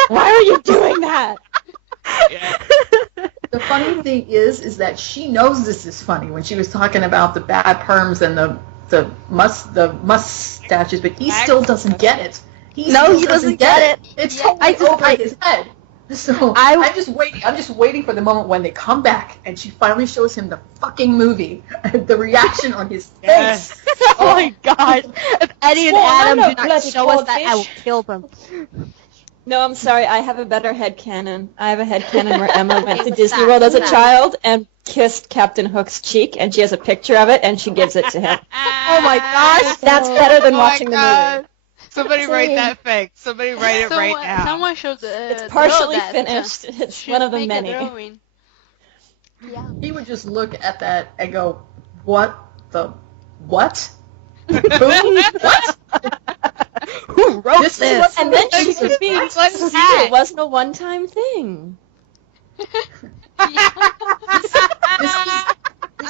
Why are you doing that? Yeah. The funny thing is that she knows this is funny when she was talking about the bad perms and the mustaches, but he still doesn't get it. He doesn't get it. It's Yeah, totally over his head. So I- I'm just waiting. I'm just waiting for the moment when they come back and she finally shows him the fucking movie. The reaction on his Yes. face. Oh my gosh. If Eddie and Swan, Adam I'm do a not bloody show us that, I will goldfish. kill them. No, I'm sorry. I have a better headcanon. I have a headcanon where Emma went to what's Disney that? World as a What's that? child and kissed Captain Hook's cheek, and she has a picture of it, and she gives it to him. Oh my gosh. That's better than Oh my watching the God. movie. Somebody write that fic. Somebody write it right now. Someone should. It's draw partially that. finished. It's Should one of the make many. A drawing. Yeah. He would just look at that and go, "What the what? Who? What?" Who wrote This is this? what- And then she could be, What? see, it wasn't a one-time thing. This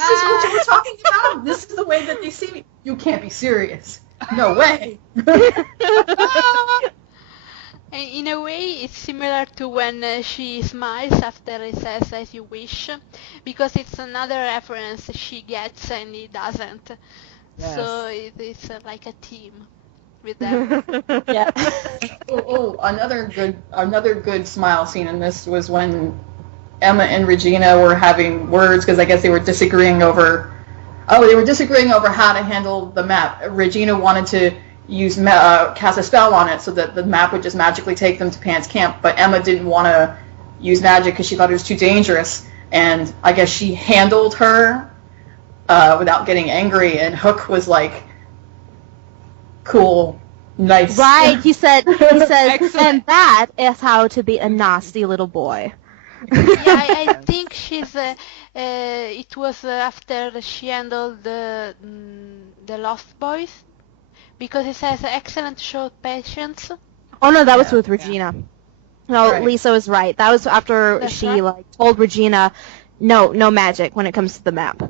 is what you were talking about? This is the way that they see me. You can't be serious. No way. In a way, it's similar to when she smiles after he says "as you wish," because it's another reference she gets and he doesn't. Yes. So it's like a team with them. Yeah. Another good smile scene in this was when Emma and Regina were having words because I guess they were disagreeing over. Oh, they were disagreeing over how to handle the map. Regina wanted to use cast a spell on it so that the map would just magically take them to Pan's camp, but Emma didn't want to use magic because she thought it was too dangerous. And I guess she handled her without getting angry. And Hook was like, "Cool, nice." Right, he says, Excellent. and that is how to be a nasty little boy. Yeah, I think she's. It was after she handled the Lost Boys, because it says excellent show of patience. Oh no, that was Yeah, with Regina. No, Right. Lisa was right. That was after That's she right. like told Regina, no magic when it comes to the map.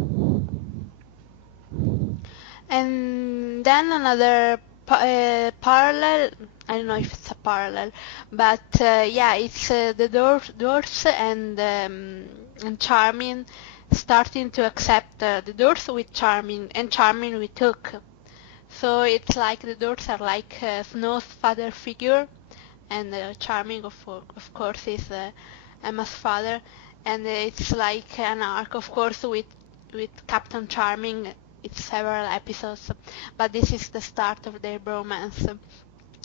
And then another parallel. I don't know if it's a parallel, but yeah, it's the dwarfs and Charming starting to accept the dwarfs with Charming and Charming with Hook. So it's like the dwarfs are like Snow's father figure, and Charming of course is Emma's father, and it's like an arc, of course, with Captain Charming. It's several episodes, but this is the start of their bromance.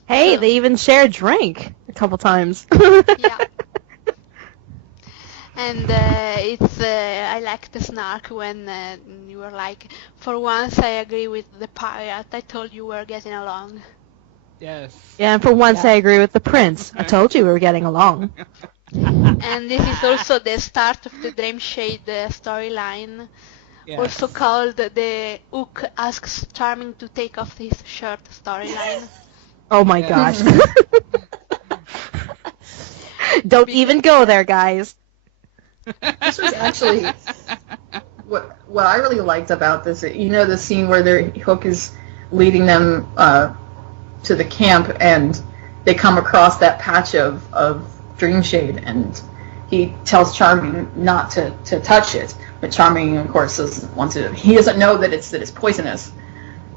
Hey, So- they even share a drink a couple times. Yeah. And I like the snark when you were like, for once I agree with the pirate. I told you we're getting along. Yes. Yeah, and for once I agree with the prince. I told you we were getting along. And this is also the start of the Dreamshade storyline, Yes. also called the Ook asks Charming to take off his shirt storyline. Oh my Yes. gosh. Don't even go there, guys. This was actually what I really liked about this. You know, the scene where Hook is leading them to the camp, and they come across that patch of Dreamshade, and he tells Charming not to touch it, but Charming, of course, doesn't want to. He doesn't know that it's poisonous,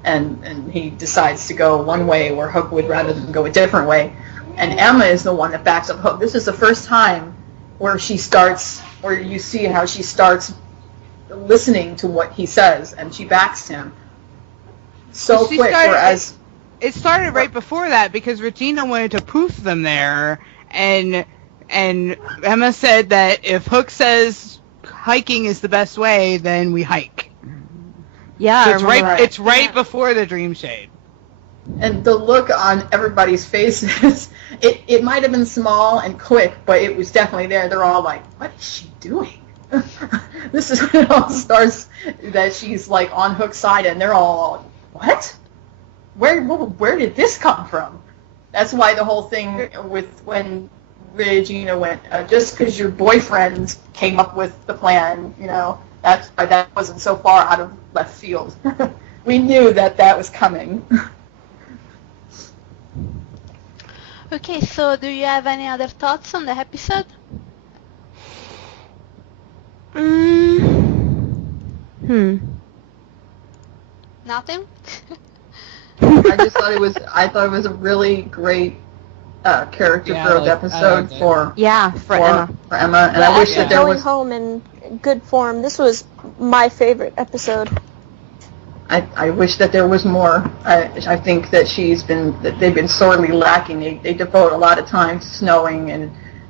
and he decides to go one way where Hook would rather than go a different way. And Emma is the one that backs up Hook. This is the first time where you see how she starts listening to what he says, and she backs him so She quick. started- Whereas It started right before that because Regina wanted to poof them there, and Emma said that if Hook says hiking is the best way, then we hike. Yeah, So I remember that. it's right before the Dreamshade. And the look on everybody's faces, it might have been small and quick, but it was definitely there. They're all like, what is she doing? This is when it all starts, that she's like on Hook's side, and they're all, what? Where did this come from? That's why the whole thing with when Regina went, just because your boyfriend came up with the plan, that wasn't so far out of left field. We knew that was coming. Okay, so do you have any other thoughts on the episode? Nothing? I just thought it was a really great character growth episode for Emma. Emma, and I wish that there going was. home in good form. This was my favorite episode. I wish that there was more. I think that they've been sorely lacking. They devote a lot of time to Snowing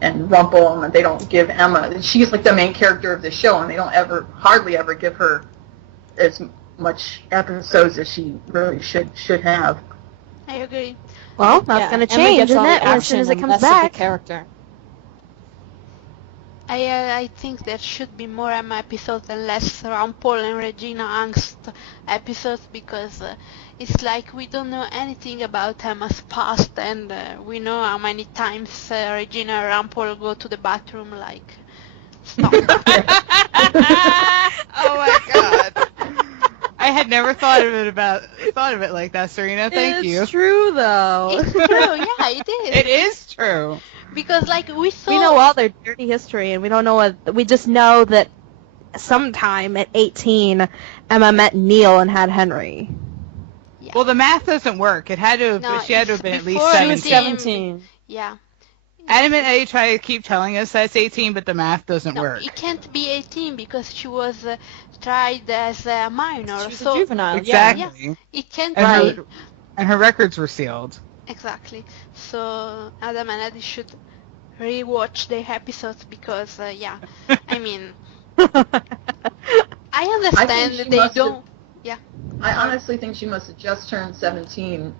and Rumple, and they don't give Emma. She's like the main character of the show, and they don't hardly ever give her as much episodes as she really should have. I agree. Well, that's going to Emma change, gets isn't all it? the As soon action as it and comes less of back. the character. I think there should be more Emma episodes and less Rumpel and Regina Angst episodes, because it's like we don't know anything about Emma's past, and we know how many times Regina and Rumpel go to the bathroom, like, stop. Oh my god. I had never thought of it like that, Serena. Thank you. It's true, though. It's true, yeah, it is. It is true. Because, like, we saw... We know all their dirty history, and we don't know we just know that sometime at 18, Emma met Neil and had Henry. Yeah. Well, the math doesn't work. It had to have, No, she had to it's have been at least before She 17. was 17. Yeah. Adam and Eddie try to keep telling us that's 18, but the math doesn't No, work. it can't be 18 because she was tried as a minor. She was so a juvenile. Exactly. It can't And, be... and her records were sealed. Exactly. So Adam and Eddie should rewatch the episodes because, yeah, I mean, I understand she that they must don't... I honestly think she must have just turned 17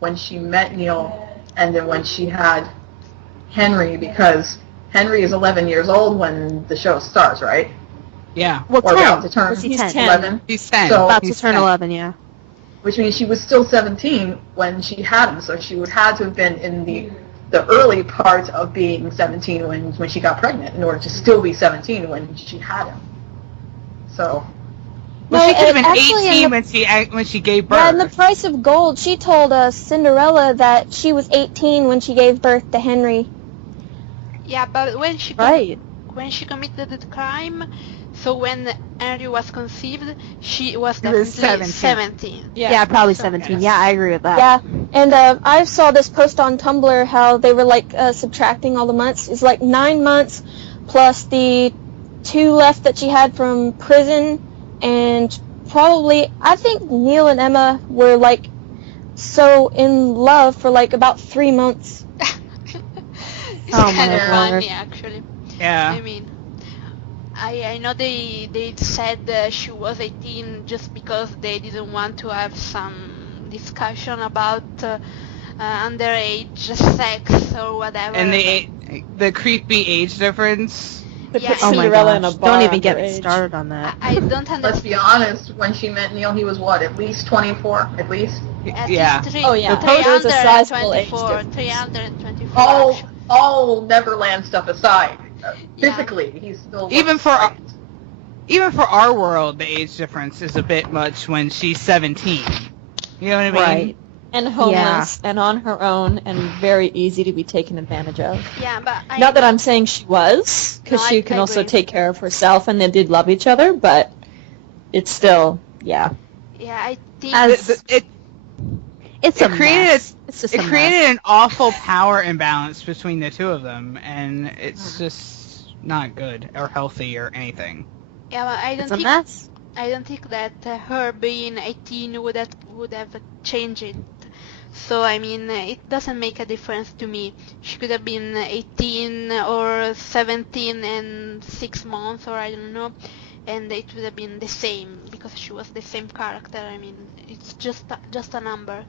when she met Neil, and then when she had Henry, because Henry is 11 years old when the show starts, right? Yeah. Well, Or 10. about to turn Was he He's 10? 10. 11, He's 10. So- About to He's turn 10. 11, yeah. which means she was still 17 when she had him, so she would have to have been in the early part of being 17 when she got pregnant in order to still be 17 when she had him. So, Well, she No, could have been actually, 18 when she gave birth. Yeah, in The Price of Gold, she told Cinderella that she was 18 when she gave birth to Henry. Yeah, but when she Right. when she committed the crime, so when Henry was conceived, she was She was definitely 17. 17. Yeah, probably 17. Yeah, I agree with that. Yeah, and I saw this post on Tumblr how they were like subtracting all the months. It's like 9 months plus the 2 left that she had from prison, and probably I think Neil and Emma were like so in love for like about 3 months. It's Oh kind my of God. funny, actually. Yeah. I mean, I know they said she was 18 just because they didn't want to have some discussion about underage sex or whatever. And the creepy age difference. They Yeah, put Oh my Cinderella in gosh! a bar Don't even get me underage. started on that. I don't understand. Let's be honest, when she met Neil, he was what, at least 24? At least? At Yeah. least Oh, yeah. There's a sizable age 324. All Neverland stuff aside, physically, he's still... Even for our world, the age difference is a bit much when she's 17. You know what I mean? Right. And homeless and on her own and very easy to be taken advantage of. Yeah, but Not that I'm saying she was, because No, she I can also agree. take care of herself and they did love each other, but it's still, yeah. Yeah, I think It's It a created mess. It's just it a created mess. an awful power imbalance between the two of them, and it's just not good or healthy or anything. yeah, but It's a mess. I don't think that her being 18 would have changed it. So I mean, it doesn't make a difference to me. She could have been 18 or 17 and 6 months, or I don't know, and it would have been the same because she was the same character. I mean, it's just a number.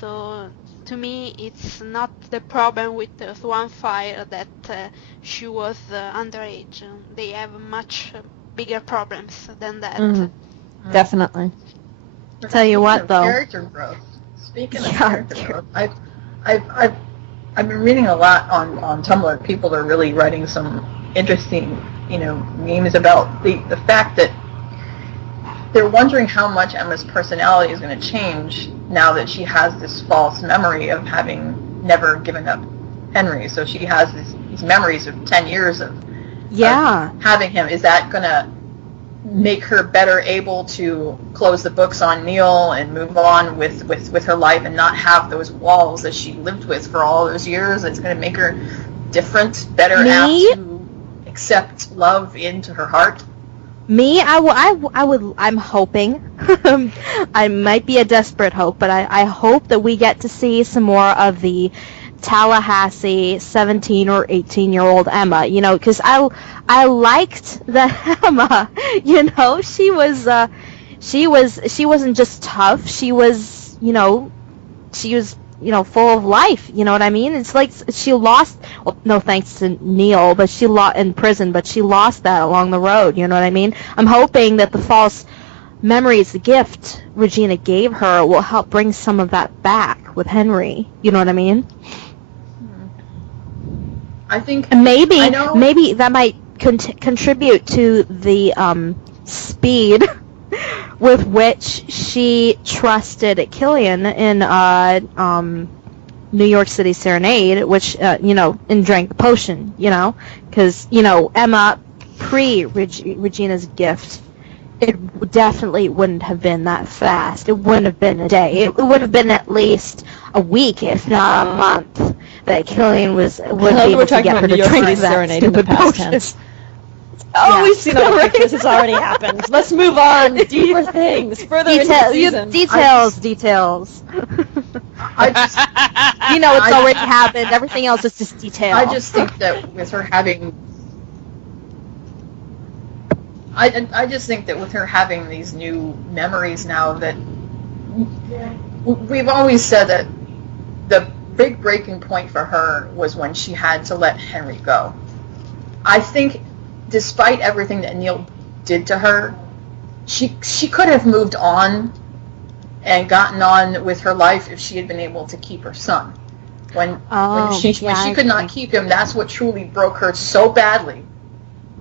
So to me, it's not the problem with Swan Fire that she was underage. They have much bigger problems than that. Mhm. Definitely. Tell you what, though. Character growth. Speaking of Yeah, character growth, I've been reading a lot on Tumblr. People are really writing some interesting, memes about the fact that they're wondering how much Emma's personality is going to change now that she has this false memory of having never given up Henry. So she has these memories of 10 years of having him. Is that going to make her better able to close the books on Neil and move on with her life and not have those walls that she lived with for all those years? It's going to make her different, better apt to accept love into her heart. Me, I'm hoping, I might be a desperate hope, but I hope that we get to see some more of the Tallahassee 17 or 18-year-old Emma, because I liked the Emma, she wasn't just tough, she was full of life, you know what I mean? It's like she lost, well, no thanks to Neil, but she lost in prison, but she lost that along the road, you know what I mean? I'm hoping that the false memories, the gift Regina gave her, will help bring some of that back with Henry, you know what I mean? I think... And maybe that might contribute to the speed with which she trusted Killian in New York City Serenade, which, and drank the potion, because, Emma, pre-Regina's gift, it definitely wouldn't have been that fast. It wouldn't have been a day. It would have been at least a week, if not a month, that Killian would be able to get her to drink that Serenade in the stupid past potion. tense. Always seen it because it's already happened. Let's move on. Deeper things. Further into the season. Details. I just... It's already happened. Everything else is just detail. I just think that with her having... I just think that with her having these new memories now that... We've always said that the big breaking point for her was when she had to let Henry go. I think despite everything that Neil did to her, she could have moved on and gotten on with her life if she had been able to keep her son. When she could not keep him, that's what truly broke her so badly.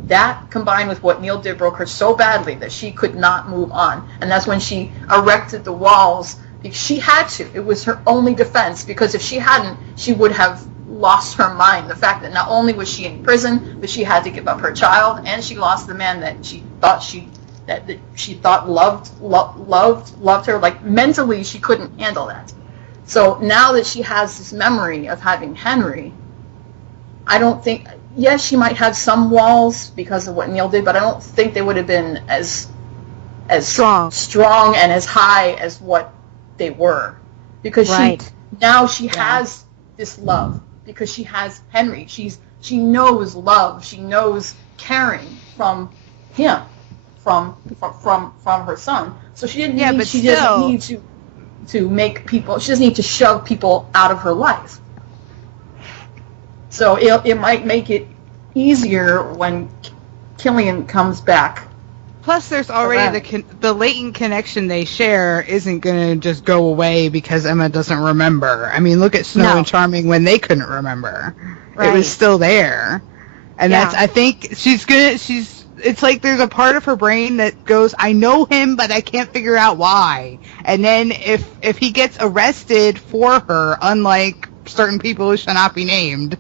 That combined with what Neil did broke her so badly that she could not move on. And that's when she erected the walls. She had to. It was her only defense, because if she hadn't, she would have lost her mind. The fact that not only was she in prison, but she had to give up her child, and she lost the man that she thought loved her. Like, mentally, she couldn't handle that. So now that she has this memory of having Henry, I don't think... Yes, she might have some walls because of what Neil did, but I don't think they would have been as strong and as high as what they were. Because now she has this love, because she has Henry. She's She knows love. She knows caring from him, from her son. So she didn't. She doesn't need to make people. She doesn't need to shove people out of her life. So it might make it easier when Killian comes back. Plus, there's already the latent connection they share isn't going to just go away because Emma doesn't remember. I mean, look at Snow and Charming when they couldn't remember. Right. It was still there. And I think it's like there's a part of her brain that goes, I know him, but I can't figure out why. And then if he gets arrested for her, unlike certain people who shall not be named,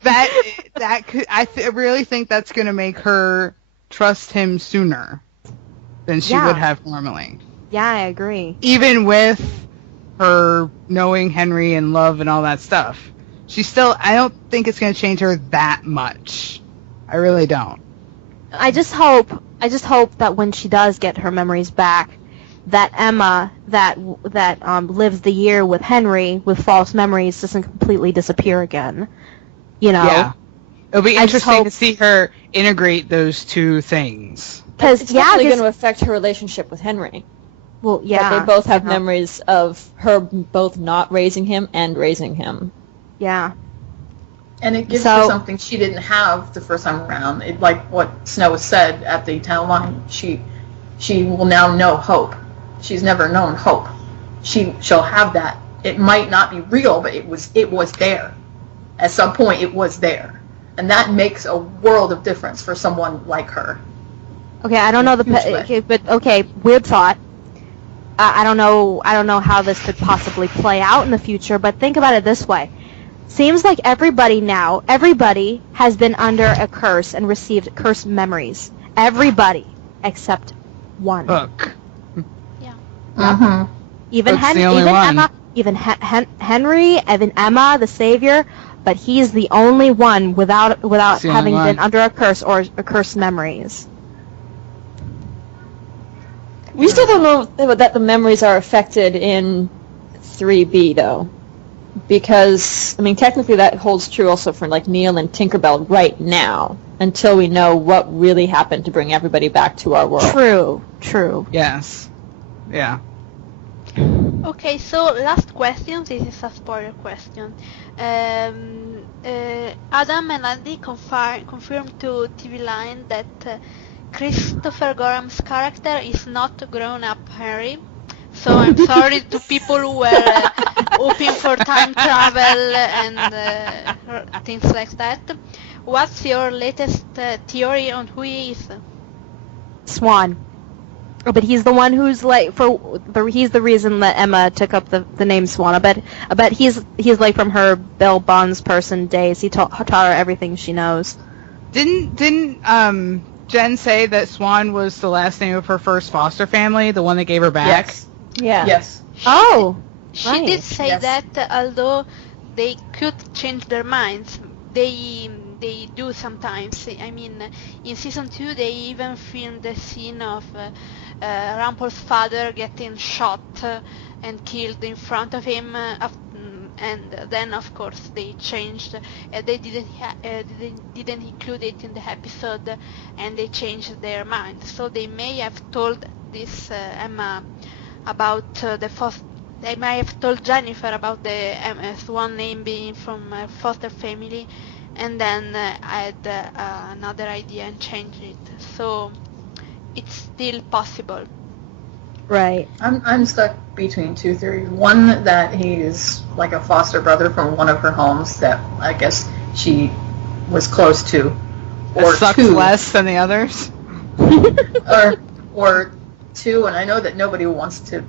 I really think that's going to make her trust him sooner than she would have normally. Yeah, I agree. Even with her knowing Henry and love and all that stuff, I don't think it's going to change her that much. I really don't. I just hope that when she does get her memories back, that Emma that lives the year with Henry with false memories doesn't completely disappear again. You know? Yeah. It'll be interesting to see her integrate those two things. Because it's definitely going to affect her relationship with Henry. Well, yeah. That they both have memories of her both not raising him and raising him. Yeah. And it gives her something she didn't have the first time around. Like what Snow said at the town line, she will now know hope. She's never known hope. She'll have that. It might not be real, but it was there. At some point, it was there. And that makes a world of difference for someone like her. Okay, I don't know weird thought. I don't know how this could possibly play out in the future, but think about it this way. Seems like everybody has been under a curse and received cursed memories. Everybody except one. Hook. Yeah. Mm-hmm. Even Emma, even Henry, even Emma, the savior, but he's the only one without having been under a curse or cursed memories. We still don't know that the memories are affected in 3B, though. Because, I mean, technically that holds true also for, like, Neil and Tinkerbell right now, until we know what really happened to bring everybody back to our world. True. Yes. Yeah. Okay, so last question. This is a spoiler question. Adam and Andy confirmed to TV Line that Christopher Gorham's character is not grown-up Harry. So I'm sorry to people who were hoping for time travel and things like that. What's your latest theory on who he is? Swan. But he's the one who's he's the reason that Emma took up the name Swan. I bet he's like from her Bill Bonds person days. He taught her everything she knows. Didn't Jen say that Swan was the last name of her first foster family, the one that gave her back? Yes. Yeah. Yes. She did say that, although they could change their minds, they do sometimes. I mean, in season 2 they even filmed the scene of Rumpel's father getting shot and killed in front of him, and then of course they changed. They didn't include it in the episode, and they changed their mind. So they may have told this Emma about they may have told Jennifer about the Swan name being from a foster family, and then I had another idea and changed it. So it's still possible. Right. I'm stuck between two theories. One, that he's like a foster brother from one of her homes that I guess she was close to. Or sucks less than the others. or two, and I know that nobody wants to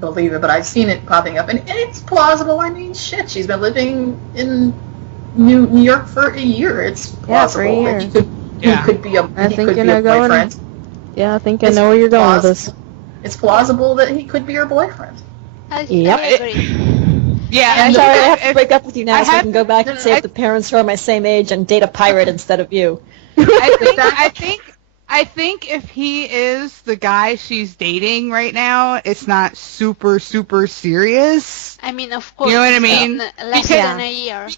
believe it, but I've seen it popping up, and it's plausible. I mean, shit, she's been living in New York for a year. It's plausible that he could be a boyfriend. Yeah, I think I know where you're going with this. It's plausible that he could be her boyfriend. I agree. Yeah, I'm sorry, I have to break up with you now so I can go back and save the parents who are my same age and date a pirate instead of you. I I think if he is the guy she's dating right now, it's not super, super serious. I mean, of course, You know what I it's mean? been less than a year.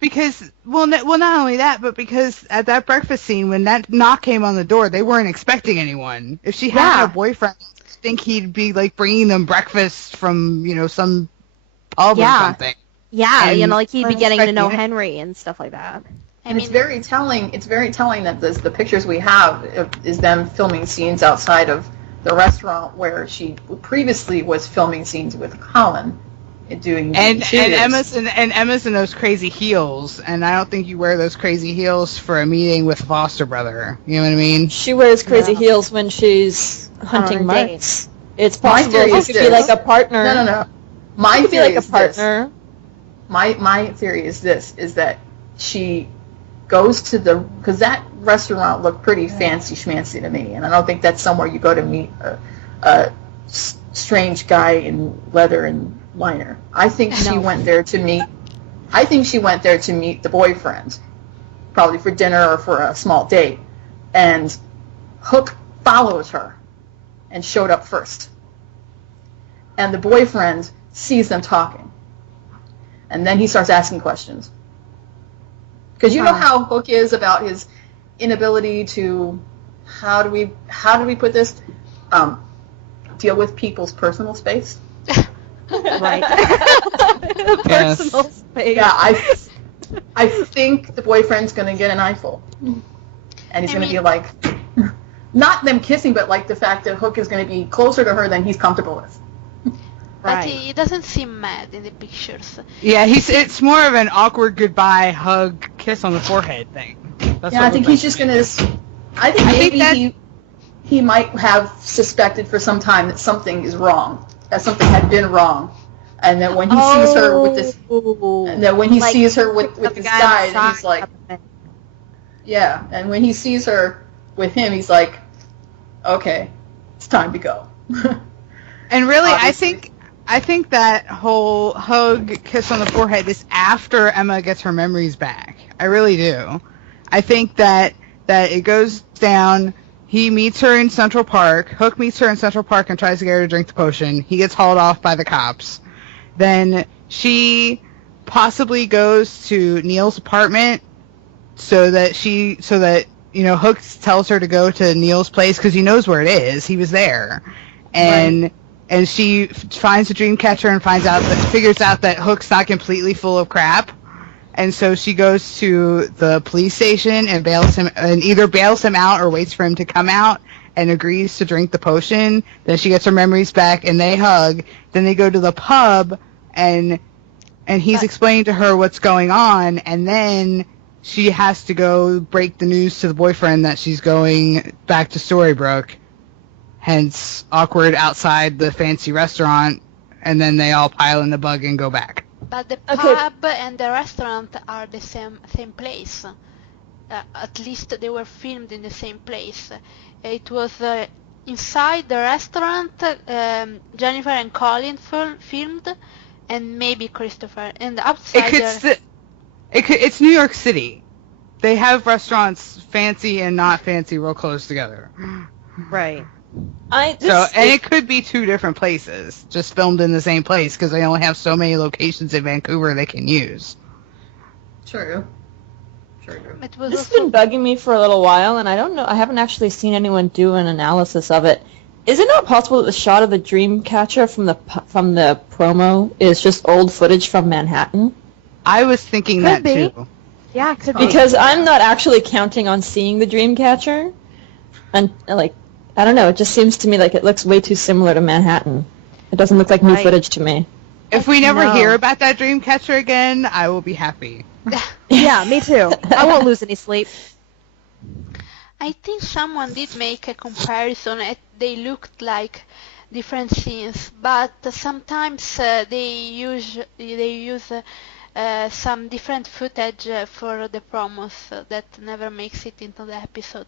Because not only that, but because at that breakfast scene, when that knock came on the door, they weren't expecting anyone. If she had a boyfriend, I think he'd be like bringing them breakfast from, some pub or something. Yeah, And like he'd be getting to know expecting it. Henry and stuff like that. And it's very telling. It's very telling that the pictures we have is them filming scenes outside of the restaurant where she previously was filming scenes with Colin, doing And serious. Emma's in those crazy heels, and I don't think you wear those crazy heels for a meeting with a foster brother. You know what I mean? She wears crazy heels when she's hunting On a date. mice. It's My possible theory she is could be this. like a partner. No. My She could be theory like a is this. partner. My theory is this: is that she goes to because that restaurant looked pretty fancy schmancy to me, and I don't think that's somewhere you go to meet a strange guy in leather and liner. I think she went there to meet. I think she went there to meet the boyfriend, probably for dinner or for a small date, and Hook follows her and showed up first, and the boyfriend sees them talking, and then he starts asking questions. Because you know how Hook is about his inability to, how do we put this, deal with people's personal space. Right. Yes. Personal space. Yeah, I think the boyfriend's gonna get an eyeful, and he's gonna be like, not them kissing, but like the fact that Hook is gonna be closer to her than he's comfortable with. But Right. he doesn't seem mad in the pictures. Yeah, it's more of an awkward goodbye, hug, kiss on the forehead thing. That's Yeah, what I think it he's looks just like. gonna. I think maybe he might have suspected for some time that something is wrong, that something had been wrong, and that when he sees her with this, and that when he sees her with this guy, he's like, yeah, and when he sees her with him, he's like, okay, it's time to go. And really, Obviously. I think that whole hug, kiss on the forehead is after Emma gets her memories back. I really do. I think that it goes down. He meets her in Central Park. Hook meets her in Central Park and tries to get her to drink the potion. He gets hauled off by the cops. Then she possibly goes to Neil's apartment so that Hook tells her to go to Neil's place because he knows where it is. He was there. And she finds the dream catcher and figures out that Hook's not completely full of crap. And so she goes to the police station and either bails him out or waits for him to come out and agrees to drink the potion. Then she gets her memories back and they hug. Then they go to the pub and he's explaining to her what's going on, and then she has to go break the news to the boyfriend that she's going back to Storybrooke. Hence, awkward outside the fancy restaurant, and then they all pile in the bug and go back. But the pub and the restaurant are the same place. At least they were filmed in the same place. It was inside the restaurant. Jennifer and Colin filmed, and maybe Christopher. And outside. It's New York City. They have restaurants fancy and not fancy real close together. Right. It could be two different places, just filmed in the same place because they only have so many locations in Vancouver they can use. True. This has been bugging me for a little while, and I don't know. I haven't actually seen anyone do an analysis of it. Is it not possible that the shot of the dream catcher from the promo is just old footage from Manhattan? I was thinking Could that be. too. Yeah, it could be. Because I'm not actually counting on seeing the dream catcher, and I don't know. It just seems to me like it looks way too similar to Manhattan. It doesn't look like new footage to me. If we never hear about that dream catcher again, I will be happy. Yeah, me too. I won't lose any sleep. I think someone did make a comparison. They looked like different scenes, but sometimes they use some different footage for the promos that never makes it into the episode.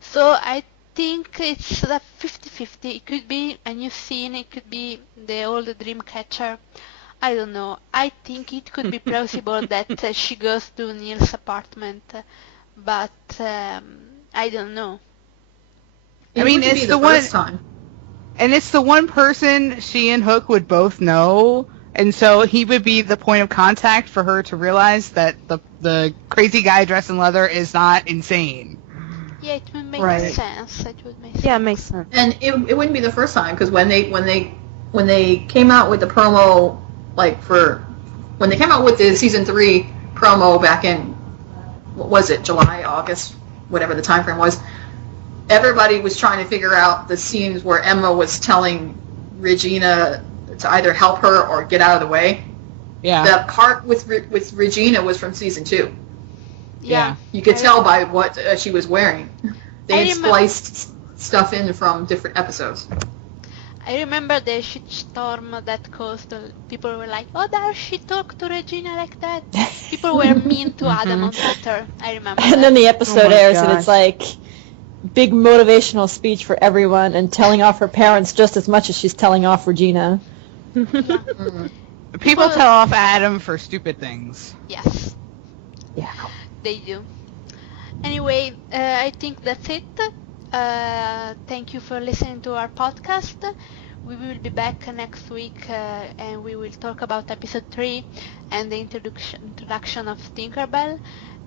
So I think it's 50-50. It could be a new scene, it could be the old Dreamcatcher. I don't know. I think it could be plausible that she goes to Neil's apartment, but I don't know. I mean, wouldn't it's be the first one, time. and it's the one person she and Hook would both know, and so he would be the point of contact for her to realize that the crazy guy dressed in leather is not insane. Yeah, it would make Right. sense. It would make sense. Yeah, it makes sense. And it wouldn't be the first time, because when they came out with the promo, when they came out with the season 3 promo back in, what was it, July, August, whatever the time frame was, everybody was trying to figure out the scenes where Emma was telling Regina to either help her or get out of the way. Yeah. The part with Regina was from season 2. Yeah. You could tell by what she was wearing. They I had spliced stuff in from different episodes. I remember the shitstorm that caused people were like, "Oh, does she talk to Regina like that?" People were mean to Adam on Twitter. I remember. And then the episode my airs, and gosh. it's like big motivational speech for everyone, and telling off her parents just as much as she's telling off Regina. People tell off Adam for stupid things. Yes, Yeah. they do. Anyway, I think that's it. Thank you for listening to our podcast. We will be back next week and we will talk about episode 3 and the introduction of Tinkerbell.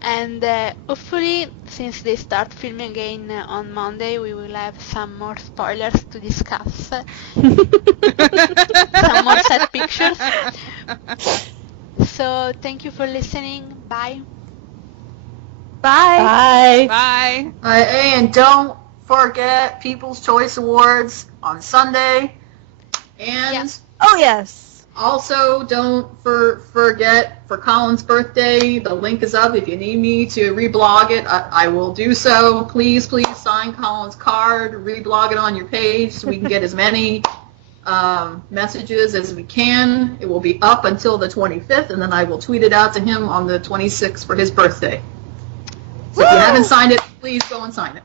And hopefully, since they start filming again on Monday, we will have some more spoilers to discuss. Some more set pictures. So, thank you for listening. Bye. Bye. Bye. Bye. And don't forget People's Choice Awards on Sunday. And Yeah. Oh, yes. also don't forget for Colin's birthday, the link is up. If you need me to reblog it, I will do so. Please sign Colin's card, reblog it on your page so we can get as many messages as we can. It will be up until the 25th, and then I will tweet it out to him on the 26th for his birthday. So if you haven't signed it, please go and sign it.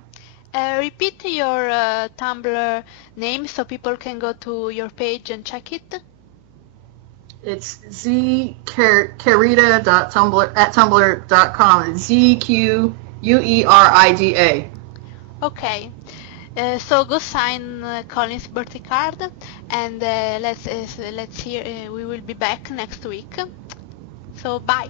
Repeat your Tumblr name so people can go to your page and check it. It's zquerida.tumblr.com. ZQUERIDA. Okay. So go sign Colin's birthday card, and let's hear. We will be back next week. So bye.